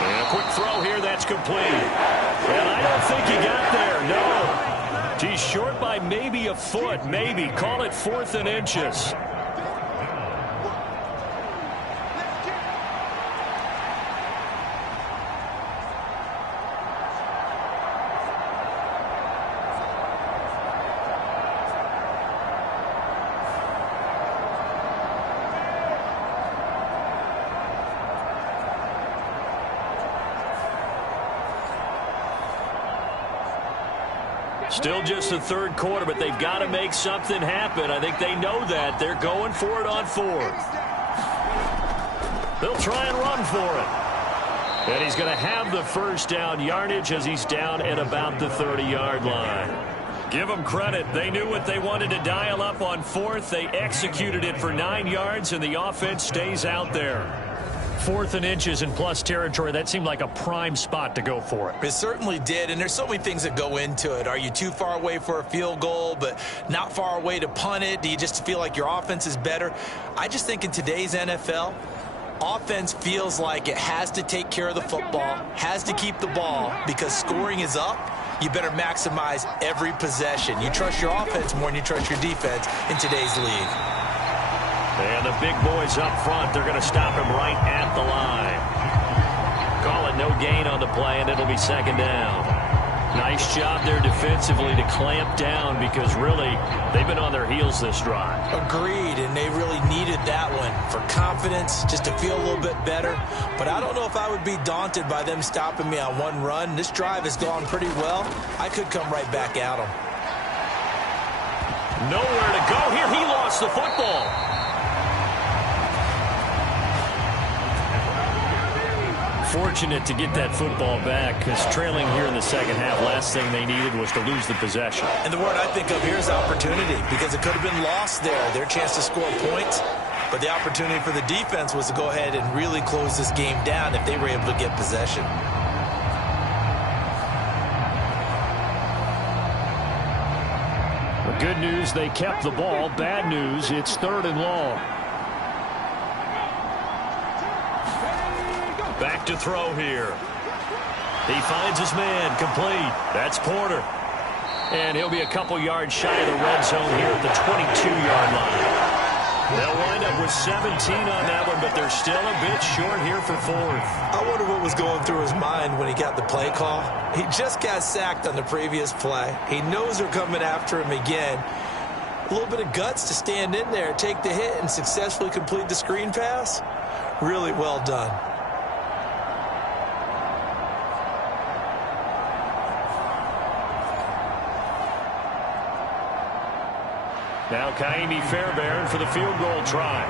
And a quick throw here, that's complete. And I don't think he got there, no. He's short by maybe a foot, maybe. Call it 4th and inches. Still just the 3rd quarter, but they've got to make something happen. I think they know that. They're going for it on 4th. They'll try and run for it. And he's going to have the first down yardage as he's down at about the 30-yard line. Give them credit. They knew what they wanted to dial up on 4th. They executed it for 9 yards, and the offense stays out there. 4th and inches in plus territory, that seemed like a prime spot to go for it. It certainly did, and there's so many things that go into it. Are you too far away for a field goal, but not far away to punt it? Do you just feel like your offense is better? I just think in today's NFL, offense feels like it has to take care of the football, has to keep the ball, because scoring is up. You better maximize every possession. You trust your offense more than you trust your defense in today's league. And the big boys up front, they're going to stop him right at the line. Call it no gain on the play, and it'll be 2nd down. Nice job there defensively to clamp down because really they've been on their heels this drive. Agreed, and they really needed that one for confidence, just to feel a little bit better. But I don't know if I would be daunted by them stopping me on one run. This drive has gone pretty well. I could come right back at them. Nowhere to go here. He lost the football. Fortunate to get that football back because trailing here in the 2nd half, last thing they needed was to lose the possession. And the word I think of here is opportunity because it could have been lost there. Their chance to score points, but the opportunity for the defense was to go ahead and really close this game down if they were able to get possession. The good news, they kept the ball. Bad news, it's 3rd and long. Back to throw here. He finds his man, complete. That's Porter. And he'll be a couple yards shy of the red zone here at the 22-yard line. They'll wind up with 17 on that one, but they're still a bit short here for 4th. I wonder what was going through his mind when he got the play call. He just got sacked on the previous play. He knows they're coming after him again. A little bit of guts to stand in there, take the hit, and successfully complete the screen pass. Really well done. Now Kaimi Fairbairn for the field goal try.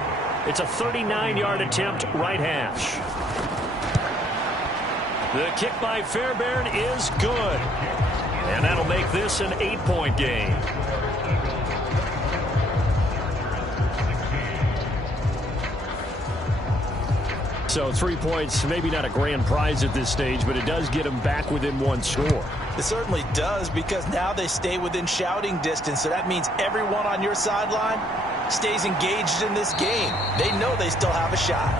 It's a 39-yard attempt, right hash. The kick by Fairbairn is good. And that'll make this an 8-point game. So 3 points, maybe not a grand prize at this stage, but it does get them back within one score. It certainly does because now they stay within shouting distance. So that means everyone on your sideline stays engaged in this game. They know they still have a shot.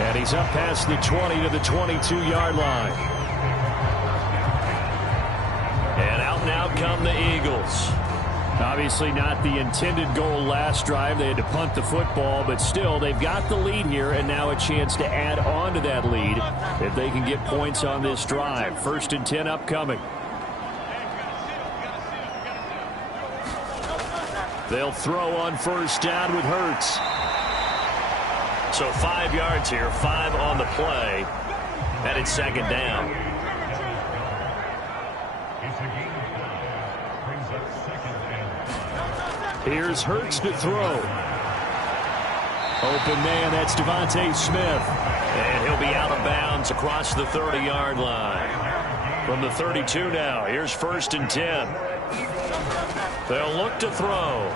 And he's up past the 20 to the 22-yard line. And out come the Eagles. Obviously not the intended goal last drive. They had to punt the football, but still they've got the lead here and now a chance to add on to that lead if they can get points on this drive. 1st and 10 upcoming. They'll throw on 1st down with Hurts. So 5 yards here, 5 on the play, and it's 2nd down. Here's Hurts to throw. Open man, that's Devontae Smith. And he'll be out of bounds across the 30-yard line. From the 32 now, here's 1st and 10. They'll look to throw.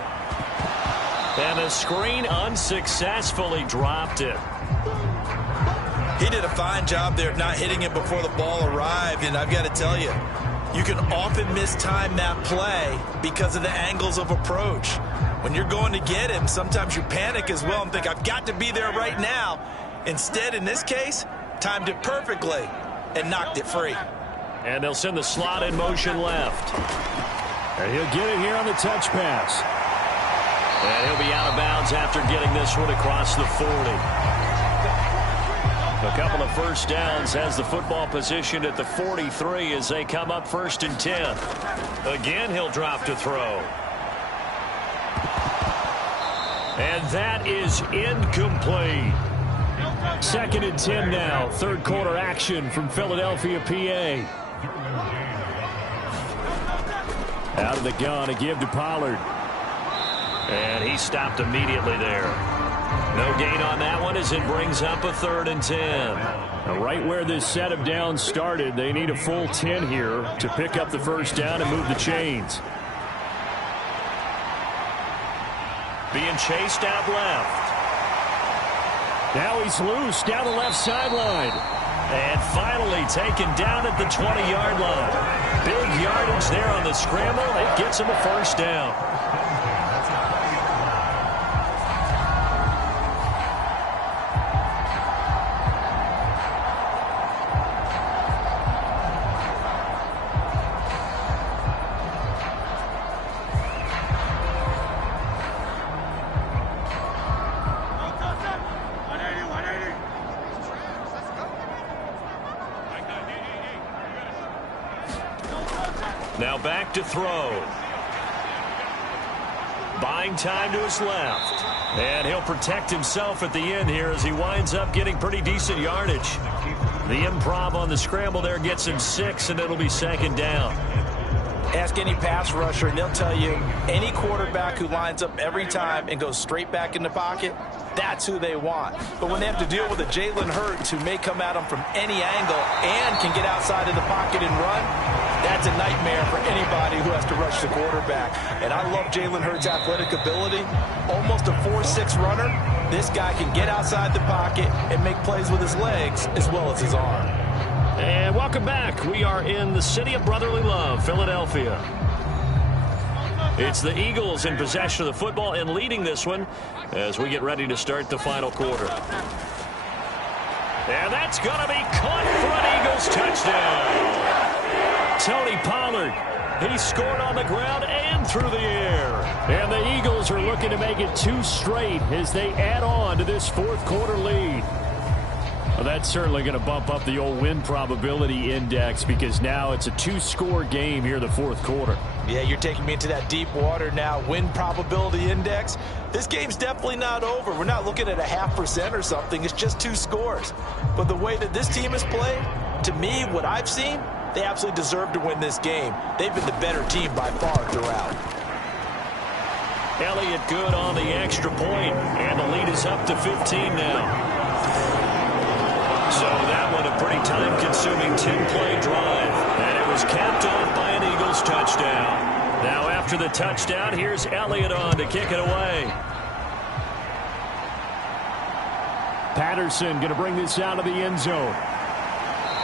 And the screen unsuccessfully dropped it. He did a fine job there of not hitting it before the ball arrived, and I've got to tell you, you can often mistime that play because of the angles of approach. When you're going to get him, sometimes you panic as well and think, I've got to be there right now. Instead, in this case, timed it perfectly and knocked it free. And they'll send the slot in motion left. And he'll get it here on the touch pass. And he'll be out of bounds after getting this one across the 40. A couple of first downs, has the football positioned at the 43 as they come up 1st and 10. Again, he'll drop to throw. And that is incomplete. 2nd and 10 now. 3rd quarter action from Philadelphia, PA. Out of the gun, a give to Pollard. And he stopped immediately there. No gain on that one as it brings up a 3rd and 10. Now, right where this set of downs started, they need a full 10 here to pick up the first down and move the chains. Being chased out left. Now he's loose down the left sideline. And finally taken down at the 20-yard line. Big yardage there on the scramble. It gets him a first down. Now back to throw. Buying time to his left. And he'll protect himself at the end here as he winds up getting pretty decent yardage. The improv on the scramble there gets him 6, and it'll be 2nd down. Ask any pass rusher, and they'll tell you any quarterback who lines up every time and goes straight back in the pocket, that's who they want. But when they have to deal with a Jalen Hurts who may come at them from any angle and can get outside of the pocket and run, that's a nightmare for anybody who has to rush the quarterback. And I love Jalen Hurts' athletic ability. Almost a 4.6 runner. This guy can get outside the pocket and make plays with his legs as well as his arm. And welcome back. We are in the city of brotherly love, Philadelphia. It's the Eagles in possession of the football and leading this one as we get ready to start the final quarter. And that's going to be caught for an Eagles touchdown. Tony Pollard, he scored on the ground and through the air. And the Eagles are looking to make it 2 straight as they add on to this 4th quarter lead. Well, that's certainly going to bump up the old win probability index because now it's a 2-score game here in the 4th quarter. Yeah, you're taking me into that deep water now. Win probability index. This game's definitely not over. We're not looking at a 0.5% or something. It's just 2 scores. But the way that this team has played, to me, what I've seen, they absolutely deserve to win this game. They've been the better team by far throughout. Elliott good on the extra point, and the lead is up to 15 now. So that one a pretty time-consuming 10-play drive. And it was capped off by an Eagles touchdown. Now after the touchdown, here's Elliott on to kick it away. Patterson going to bring this out of the end zone.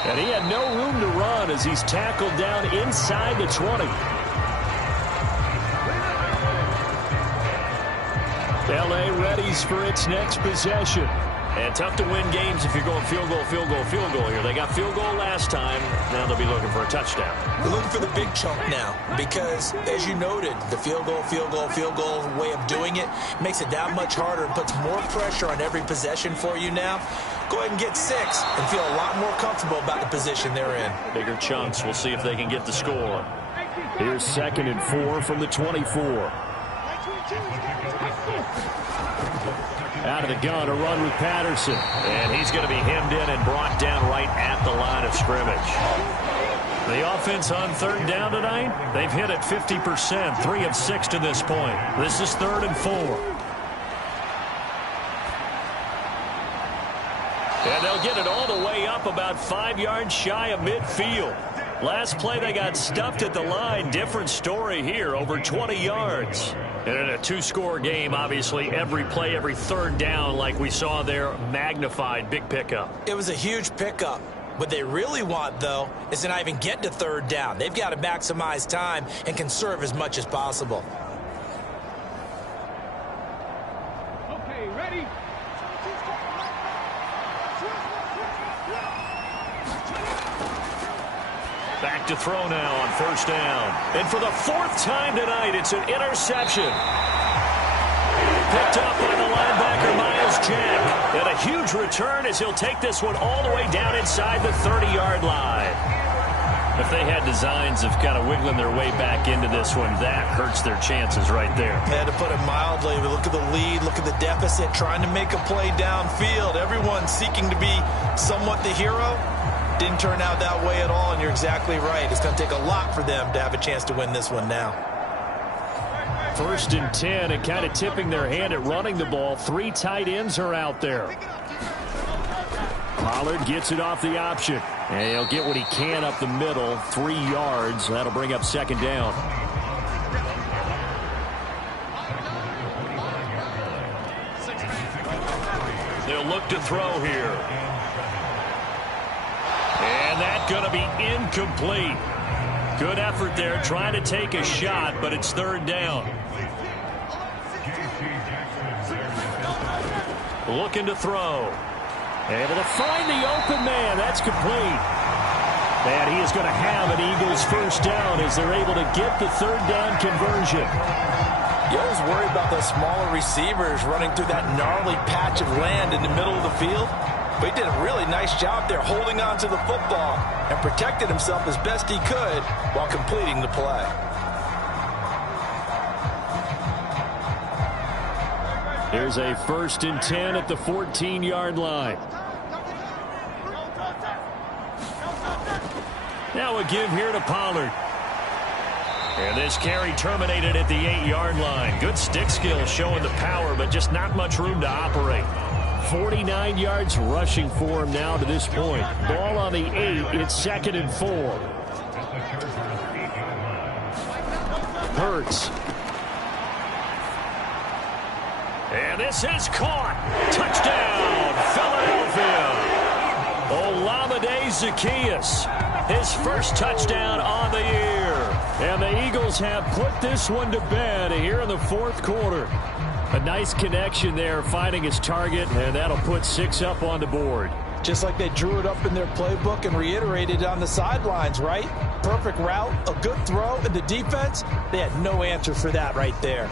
And he had no room to run as he's tackled down inside the 20. L.A. readies for its next possession. And tough to win games if you're going field goal, field goal, field goal here. They got field goal last time. Now they'll be looking for a touchdown. They're looking for the big chunk now because, as you noted, the field goal way of doing it makes it that much harder and puts more pressure on every possession for you now. Go ahead and get 6 and feel a lot more comfortable about the position they're in. Bigger chunks. We'll see if they can get the score. Here's 2nd and 4 from the 24. Out of the gun, a run with Patterson. And he's going to be hemmed in and brought down right at the line of scrimmage. The offense on 3rd down tonight, they've hit it 50%, 3 of 6 to this point. This is 3rd and 4. And they'll get it all the way up about 5 yards shy of midfield. Last play they got stuffed at the line. Different story here, over 20 yards. And in a two-score game, obviously, every play, every third down, like we saw there, magnified, big pickup. It was a huge pickup. What they really want, though, is to not even get to third down. They've got to maximize time and conserve as much as possible. Okay, ready? Back to throw now on first down. And for the 4th time tonight, it's an interception. Picked up by the linebacker, Miles Jack. And a huge return as he'll take this one all the way down inside the 30-yard line. If they had designs of kind of wiggling their way back into this one, that hurts their chances right there. Yeah, to put it mildly, but look at the lead, look at the deficit, trying to make a play downfield. Everyone seeking to be somewhat the hero. Didn't turn out that way at all, and you're exactly right. It's going to take a lot for them to have a chance to win this one now. 1st and 10, and kind of tipping their hand at running the ball. 3 tight ends are out there. Pollard gets it off the option. And he'll get what he can up the middle. 3 yards. That'll bring up 2nd down. They'll look to throw here. And that's going to be incomplete. Good effort there, trying to take a shot, but it's 3rd down. Looking to throw. Able to find the open man. That's complete. And he is going to have an Eagles 1st down as they're able to get the 3rd down conversion. You always worry about those smaller receivers running through that gnarly patch of land in the middle of the field. But he did a really nice job there holding on to the football and protected himself as best he could while completing the play. Here's a 1st and 10 at the 14-yard line. Now a give here to Pollard. And this carry terminated at the 8-yard line. Good stick skill showing the power, but just not much room to operate. 49 yards rushing for him now to this point. Ball on the 8. It's 2nd and 4. Hurts. And this is caught. Touchdown, Philadelphia. Olamide Zaccheaus. His 1st touchdown on the year. And the Eagles have put this one to bed here in the 4th quarter. A nice connection there, finding his target, and that'll put 6 up on the board. Just like they drew it up in their playbook and reiterated on the sidelines, right? Perfect route, a good throw, and the defense, they had no answer for that right there.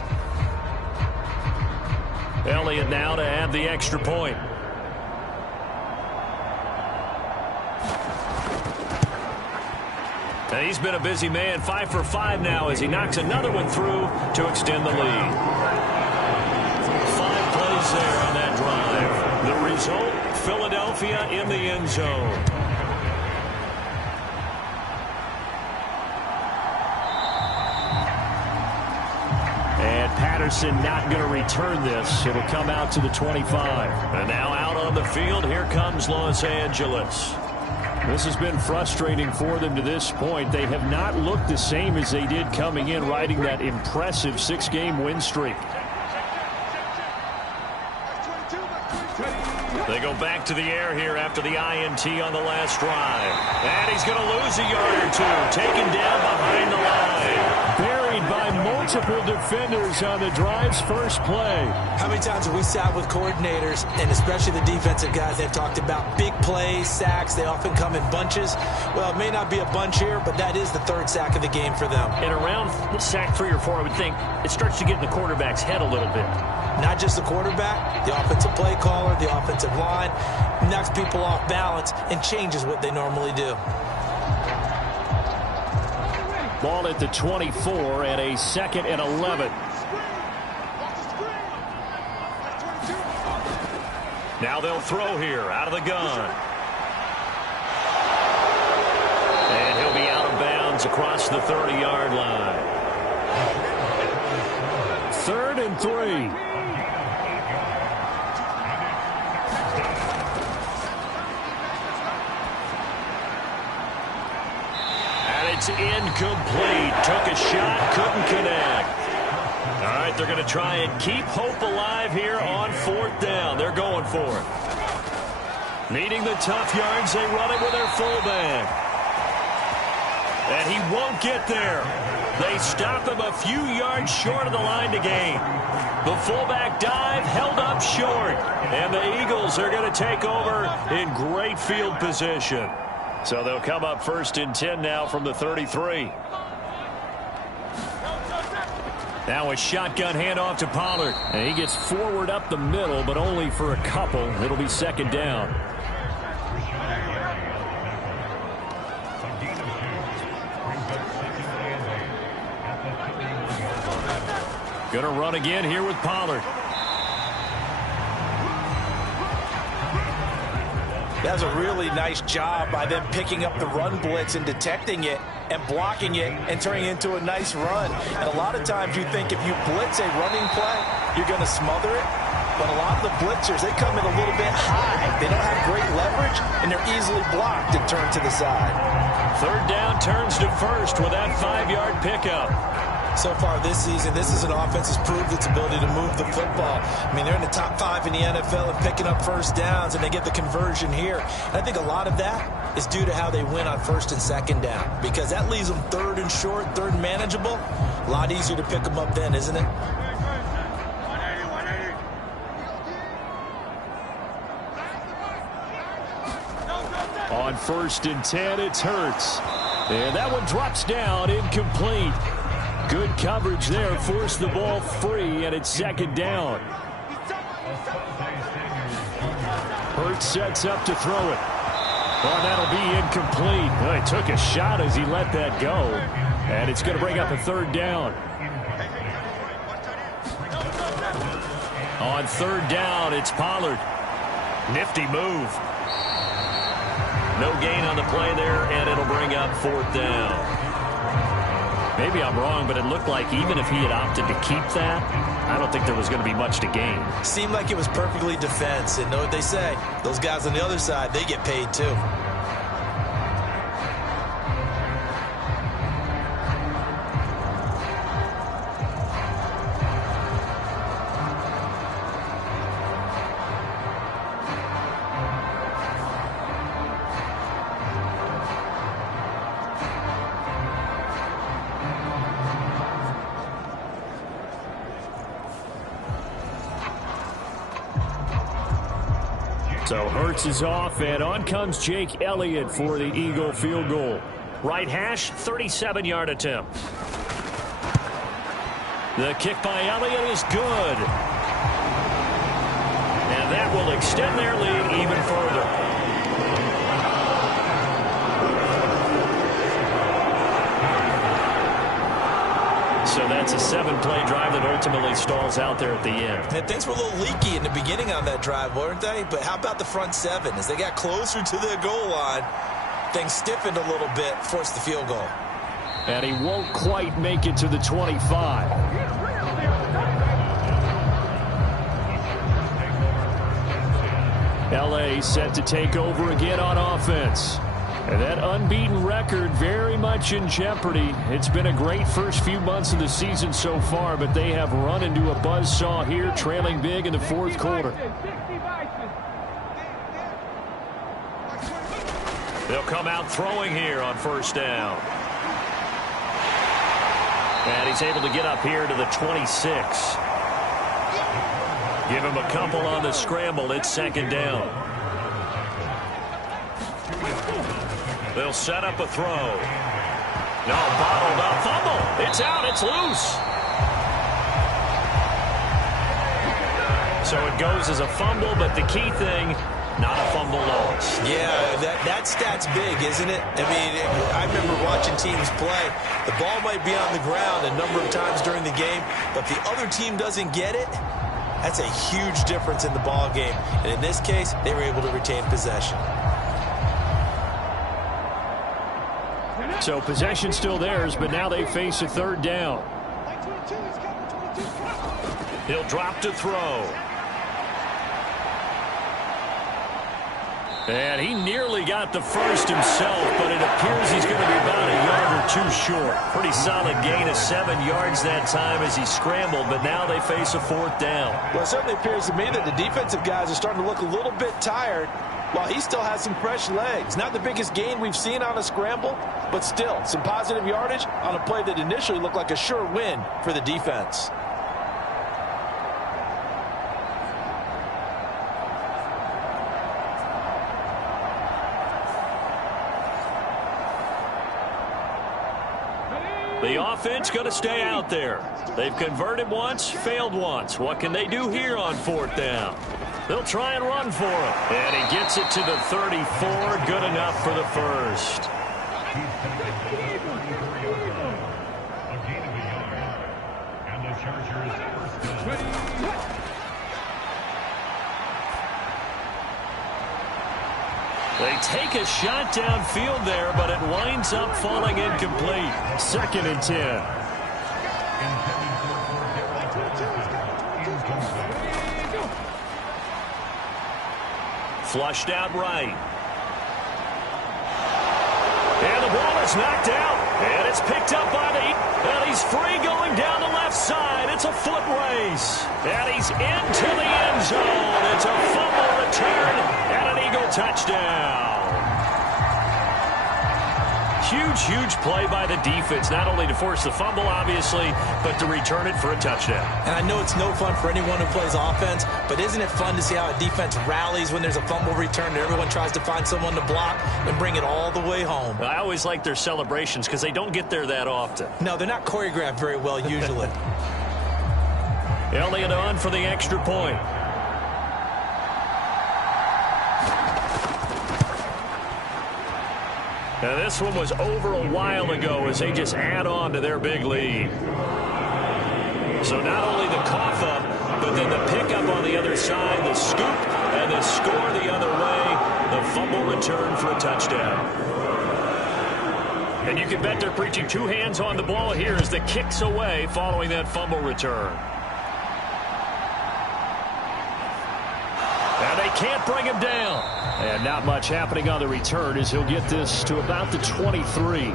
Elliott now to add the extra point. And he's been a busy man, 5 for 5 now as he knocks another one through to extend the lead. 5 plays there on that drive. The result, Philadelphia in the end zone. And Patterson not going to return this. It'll come out to the 25. And now out on the field, here comes Los Angeles. This has been frustrating for them to this point. They have not looked the same as they did coming in, riding that impressive 6-game win streak. They go back to the air here after the INT on the last drive. And he's going to lose a yard or 2, taken down behind the line. Buried by multiple defenders on the drive's first play. How many times have we sat with coordinators, and especially the defensive guys, they've talked about big plays, sacks. They often come in bunches. Well, it may not be a bunch here, but that is the 3rd sack of the game for them. And around sack 3 or 4, I would think it starts to get in the quarterback's head a little bit. Not just the quarterback, the offensive play caller, the offensive line, knocks people off balance and changes what they normally do. Ball at the 24 and a 2nd and 11. Now they'll throw here out of the gun. And he'll be out of bounds across the 30-yard line. 3rd and 3. It's incomplete. Took a shot, couldn't connect. All right, they're going to try and keep hope alive here on 4th down. They're going for it. Needing the tough yards, they run it with their fullback. And he won't get there. They stop him a few yards short of the line to gain. The fullback dive held up short. And the Eagles are going to take over in great field position. So they'll come up 1st and 10 now from the 33. Now a shotgun handoff to Pollard. And he gets forward up the middle, but only for a couple. It'll be 2nd down. Going to run again here with Pollard. That was a really nice job by them picking up the run blitz and detecting it and blocking it and turning it into a nice run. And a lot of times you think if you blitz a running play, you're going to smother it. But a lot of the blitzers, they come in a little bit high. They don't have great leverage, and they're easily blocked and turned to the side. 3rd down turns to 1st with that 5-yard pickup. So far this season, this is an offense that's proved its ability to move the football. I mean, they're in the top 5 in the NFL and picking up 1st downs, and they get the conversion here. And I think a lot of that is due to how they win on 1st and 2nd down, because that leaves them 3rd and short, 3rd and manageable. A lot easier to pick them up then, isn't it? On 1st and 10, it's Hurts. And that one drops down, incomplete. Good coverage there, forced the ball free, and it's 2nd down. Hurts sets up to throw it. Oh, that'll be incomplete. Well, he took a shot as he let that go, and it's going to bring up a 3rd down. On 3rd down, it's Pollard. Nifty move. No gain on the play there, and it'll bring up 4th down. Maybe I'm wrong, but it looked like even if he had opted to keep that, I don't think there was going to be much to gain. Seemed like it was perfectly defense. And know what they say? Those guys on the other side, they get paid too. So Hurts is off, and on comes Jake Elliott for the Eagle field goal. Right hash, 37-yard attempt. The kick by Elliott is good. And that will extend their lead even further. So that's a 7-play drive that ultimately stalls out there at the end. And things were a little leaky in the beginning on that drive, weren't they? But how about the front 7? As they got closer to the goal line, things stiffened a little bit, forced the field goal. And he won't quite make it to the 25. L.A. set to take over again on offense. And that unbeaten record very much in jeopardy. It's been a great first few months of the season so far, but they have run into a buzzsaw here, trailing big in the 4th quarter. They'll come out throwing here on 1st down. And he's able to get up here to the 26. Give him a couple on the scramble. It's 2nd down. They'll set up a throw. No, bottled up. Fumble. It's out. It's loose. So it goes as a fumble, but the key thing, not a fumble loss. Yeah, that stat's big, isn't it? I mean, I remember watching teams play. The ball might be on the ground a number of times during the game, but if the other team doesn't get it, that's a huge difference in the ball game. And in this case, they were able to retain possession. So possession still theirs, but now they face a 3rd down. He'll drop to throw. And he nearly got the first himself, but it appears he's going to be about a yard or two short. Pretty solid gain of 7 yards that time as he scrambled, but now they face a 4th down. Well, it certainly appears to me that the defensive guys are starting to look a little bit tired while he still has some fresh legs. Not the biggest gain we've seen on a scramble, but still some positive yardage on a play that initially looked like a sure win for the defense. The offense going to stay out there. They've converted once, failed once. What can they do here on 4th down? They'll try and run for him. And he gets it to the 34. Good enough for the first. They take a shot downfield there, but it winds up falling incomplete. 2nd and 10. Flushed out right. And the ball is knocked out. And it's picked up by and he's free going down the left side. It's a foot race. And he's into the end zone. It's a fumble return and an Eagle touchdown. Huge, huge play by the defense, not only to force the fumble, obviously, but to return it for a touchdown. And I know it's no fun for anyone who plays offense, but isn't it fun to see how a defense rallies when there's a fumble return and everyone tries to find someone to block and bring it all the way home? I always like their celebrations because they don't get there that often. No, they're not choreographed very well usually. Elliott on for the extra point. Now this one was over a while ago as they just add on to their big lead. So not only the cough up, but then the pickup on the other side, the scoop, and the score the other way, the fumble return for a touchdown. And you can bet they're preaching 2 hands on the ball here as the kick's away following that fumble return. And they can't bring him down. And not much happening on the return as he'll get this to about the 23.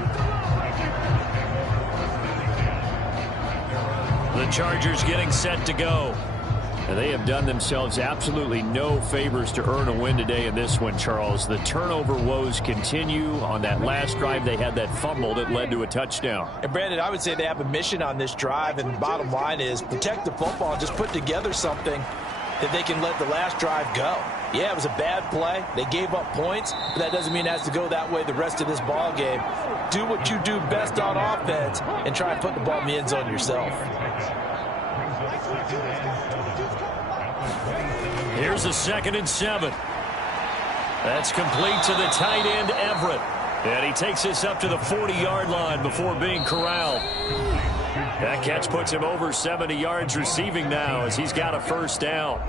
The Chargers getting set to go. And they have done themselves absolutely no favors to earn a win today in this one, Charles. The turnover woes continue. On that last drive, they had that fumble that led to a touchdown. And, Brandon, I would say they have a mission on this drive, and the bottom line is protect the football and just put together something that they can let the last drive go. Yeah, it was a bad play. They gave up points, but that doesn't mean it has to go that way the rest of this ball game. Do what you do best on offense and try and put the ball in the end zone yourself. Here's a 2nd and 7. That's complete to the tight end, Everett. And he takes this up to the 40-yard line before being corralled. That catch puts him over 70 yards receiving now as he's got a first down.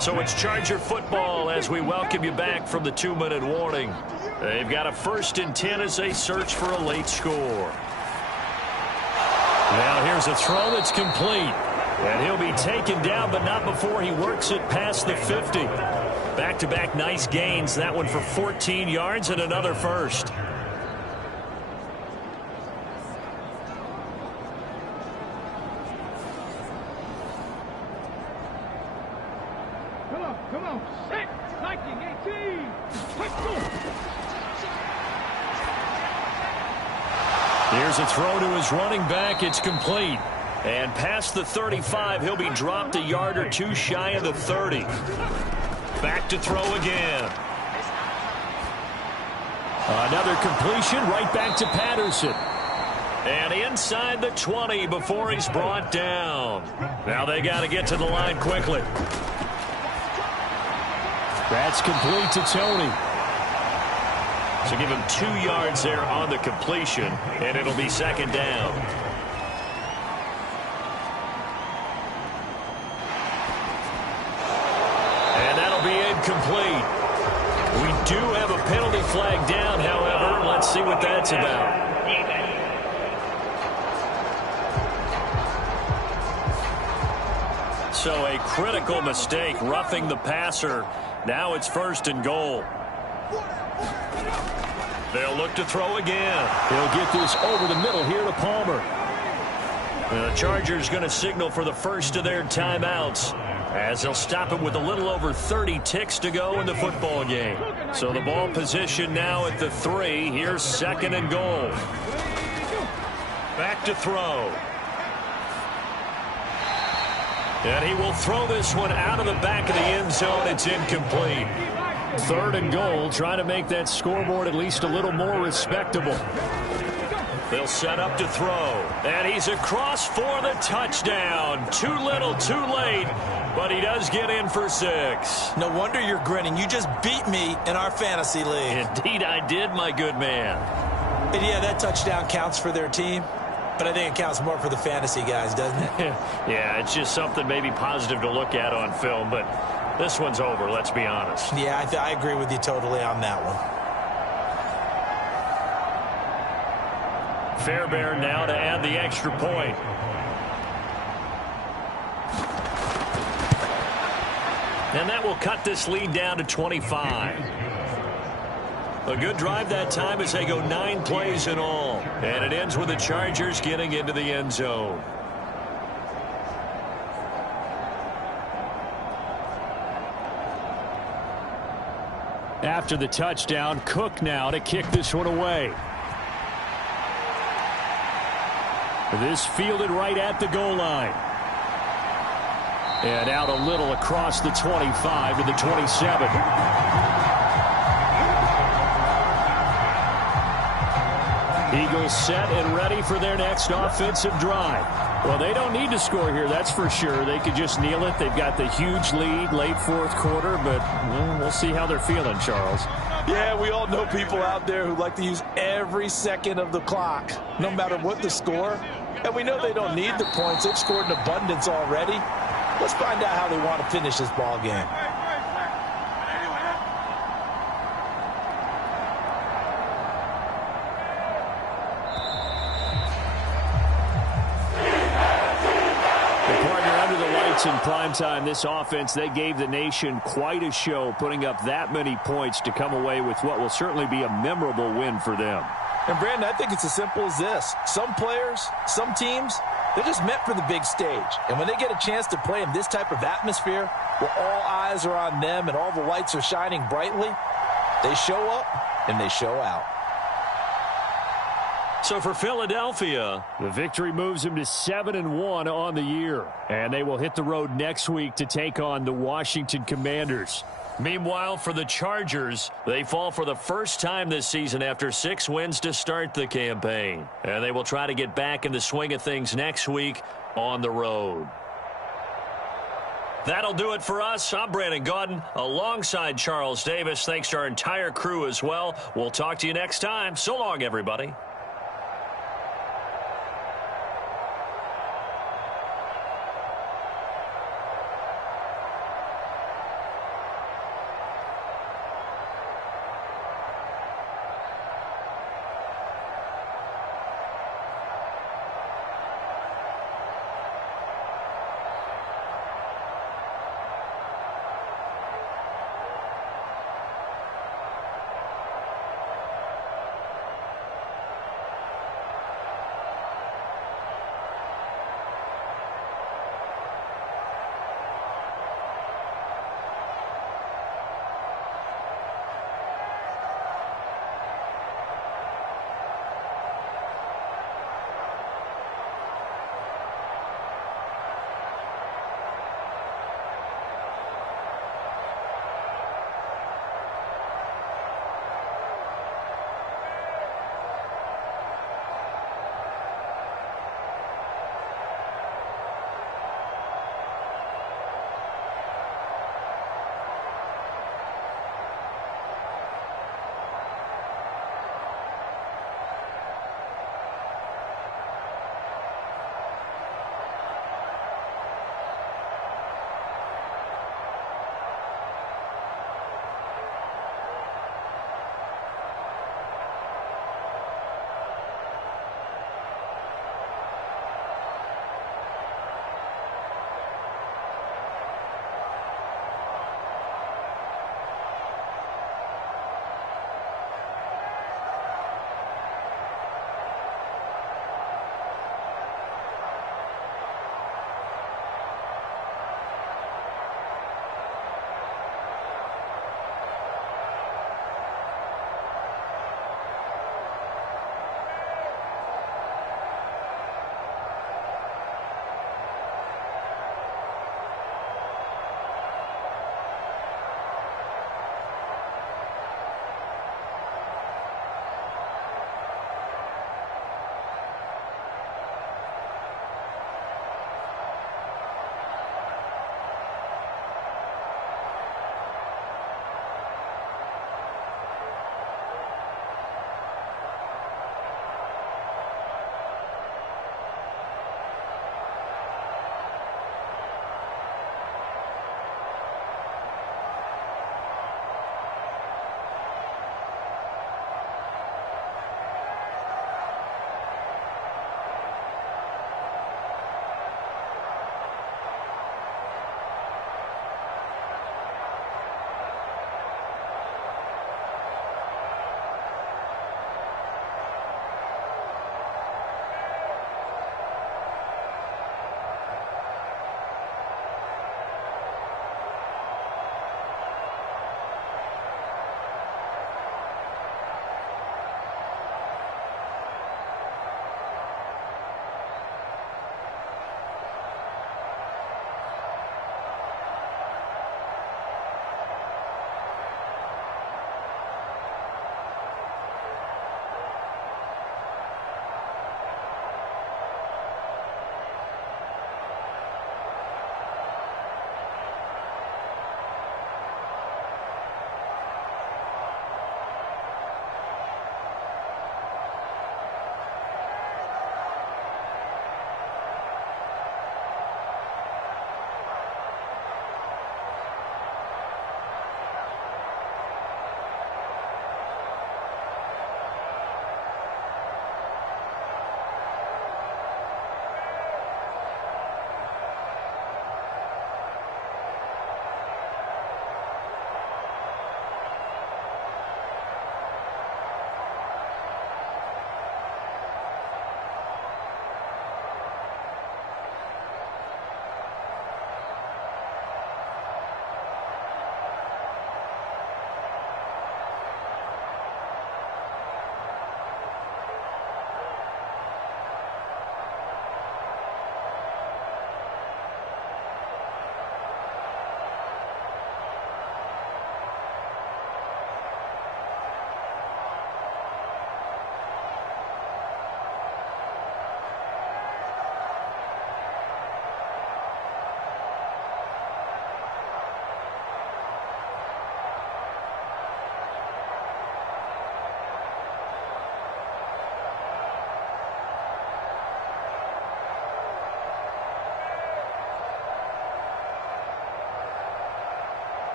So it's Charger football as we welcome you back from the 2-minute warning. They've got a 1st and 10 as they search for a late score. Now here's a throw that's complete. And he'll be taken down, but not before he works it past the 50. Back-to-back nice gains. That one for 14 yards and another first. Come on, set, 1918, let's go. Here's a throw to his running back. It's complete. And past the 35, he'll be dropped a yard or two shy of the 30. Back to throw again. Another completion right back to Patterson. And inside the 20 before he's brought down. Now they got to get to the line quickly. That's complete to Tony. So give him 2 yards there on the completion, and it'll be 2nd down. And that'll be incomplete. We do have a penalty flag down, however. Let's see what that's about. So a critical mistake, roughing the passer. Now it's 1st and goal. They'll look to throw again. He'll get this over the middle here to Palmer. The Chargers going to signal for the first of their timeouts, as they'll stop it with a little over 30 ticks to go in the football game. So the ball position now at the 3. Here's 2nd and goal. Back to throw. And he will throw this one out of the back of the end zone. It's incomplete. 3rd and goal, trying to make that scoreboard at least a little more respectable. They'll set up to throw. And he's across for the touchdown. Too little, too late. But he does get in for 6. No wonder you're grinning. You just beat me in our fantasy league. Indeed I did, my good man. And yeah, that touchdown counts for their team. But I think it counts more for the fantasy guys, doesn't it? Yeah, it's just something maybe positive to look at on film. But this one's over, let's be honest. Yeah, I agree with you totally on that one. Fairbairn now to add the extra point. And that will cut this lead down to 25. A good drive that time as they go 9 plays in all. And it ends with the Chargers getting into the end zone. After the touchdown, Cook now to kick this one away. This fielded right at the goal line. And out a little across the 25 to the 27. Eagles set and ready for their next offensive drive. Well, they don't need to score here, that's for sure. They could just kneel it. They've got the huge lead late 4th quarter, but we'll see how they're feeling, Charles. Yeah, we all know people out there who like to use every second of the clock, no matter what the score. And we know they don't need the points. They've scored in abundance already. Let's find out how they want to finish this ball game. In primetime, this offense, they gave the nation quite a show, putting up that many points to come away with what will certainly be a memorable win for them. And, Brandon, I think it's as simple as this. Some players, some teams, they're just meant for the big stage. And when they get a chance to play in this type of atmosphere, where all eyes are on them and all the lights are shining brightly, they show up and they show out. So for Philadelphia, the victory moves them to 7-1 on the year. And they will hit the road next week to take on the Washington Commanders. Meanwhile, for the Chargers, they fall for the first time this season after 6 wins to start the campaign. And they will try to get back in the swing of things next week on the road. That'll do it for us. I'm Brandon Gaudin alongside Charles Davis. Thanks to our entire crew as well. We'll talk to you next time. So long, everybody.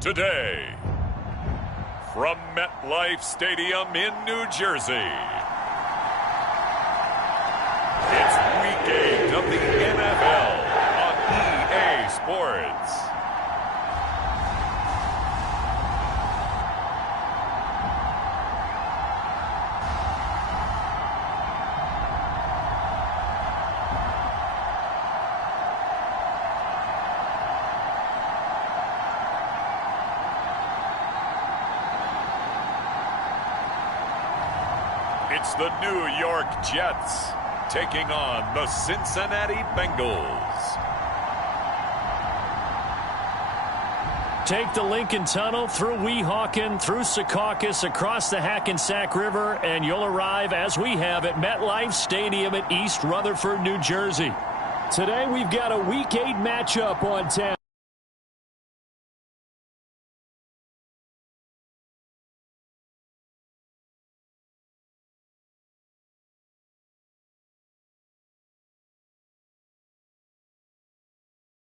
Today, from MetLife Stadium in New Jersey, it's Week 8 of the NFL on EA Sports. It's the New York Jets taking on the Cincinnati Bengals. Take the Lincoln Tunnel through Weehawken, through Secaucus, across the Hackensack River, and you'll arrive, as we have, at MetLife Stadium at East Rutherford, New Jersey. Today we've got a Week 8 matchup on tap.